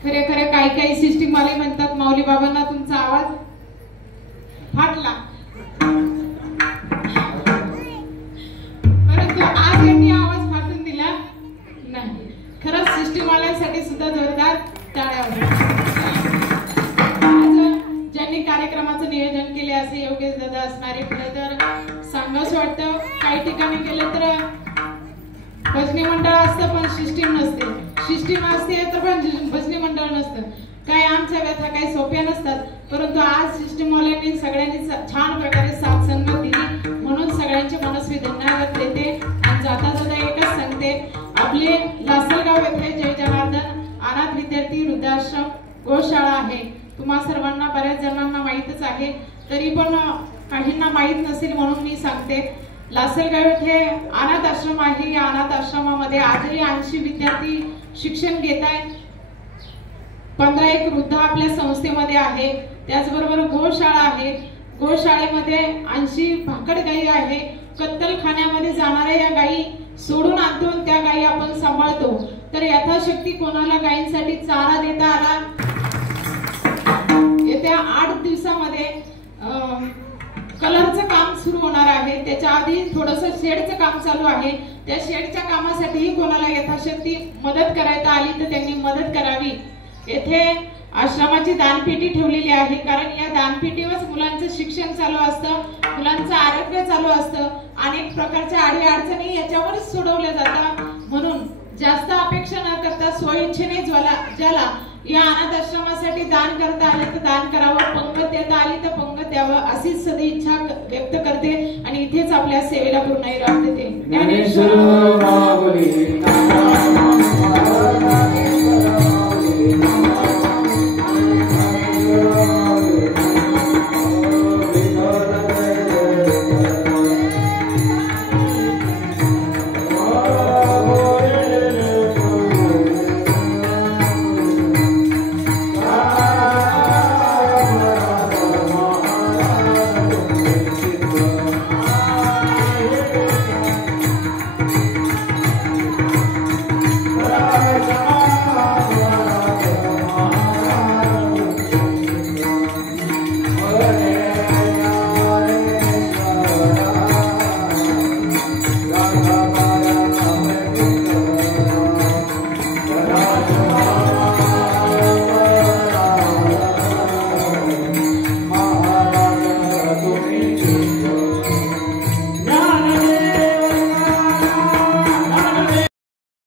खरे काही सिस्टीम वाले म्हणतात माऊली बाबांना तुमचा आवाज फाटला, परंतु आज यांनी आवाज फाटून दिला नाही. खरंच सिस्टीम वाल्यांसाठी सुद्धा जोरदार टाळ्या होत्या. आज ज्यांनी कार्यक्रमाचं नियोजन केले असे योगेश दादा असणारे. खरं तर सांगावंसं वाटतं काही ठिकाणी गेलं तर भजनी मंडळ असतं पण सिस्टीम नसते, सिस्टीम असते तर पण भजनी मंडळ नसतं. काय आमच्या व्यथा काही सोप्या नसतात, परंतु आज सिस्टीम वाल्यांनी सगळ्यांनी छान प्रकारे साथ संगत दिली म्हणून सगळ्यांचे मनस्वी धन्यवाद देते. आणि जाता जाता एकच सांगते, आपले लासलगाव येथे जय जनार्दन अनाथ विद्यार्थी वृद्धाश्रम गोशाळा आहे. तुम्हा सर्वांना बऱ्याच जणांना माहीतच आहे, तरी पण काहींना माहीत नसेल म्हणून मी सांगते. लासलगाव येथे अनाथ आश्रम आहे. या अनाथ आश्रमामध्ये आजही 80 विद्यार्थी शिक्षण घेत आहेत. 15 वृद्ध आपल्या संस्थेमध्ये आहे. त्याचबरोबर गोशाळा आहे. गोशाळेमध्ये 80 भाकड गायी आहे. कत्तलखान्यामध्ये जाणाऱ्या या गायी सोडून आणतो, त्या गायी आपण सांभाळतो. तर यथाशक्ती कोणाला गायींसाठी चारा देता आला. येत्या 8 दिवसामध्ये कलरचं काम सुरू होणार आहे. त्याच्या आधी थोडंसं शेडचं काम चालू आहे. त्या शेडच्या कामासाठीही कोणाला यथाशक्ती मदत करायला आली तर त्यांनी मदत करावी. येथे आश्रमाची दानपेटी ठेवलेली आहे, कारण या दानपेटीवर मुलांचं शिक्षण चालू असतं, मुलांचं आरोग्य चालू असतं. अनेक प्रकारच्या अडीअडचणी याच्यावरच सोडवल्या जातात. म्हणून जास्त अपेक्षा न करता स्वइच्छेने ज्याला या अनाथ आश्रमासाठी दान करता आले तर दान करावं, पंगत देता आली तर पंगत द्यावं अशीच सदिच्छा व्यक्त करते. आणि इथेच आपल्या सेवेला पूर्ण विराम देते. ज्ञानेश्वर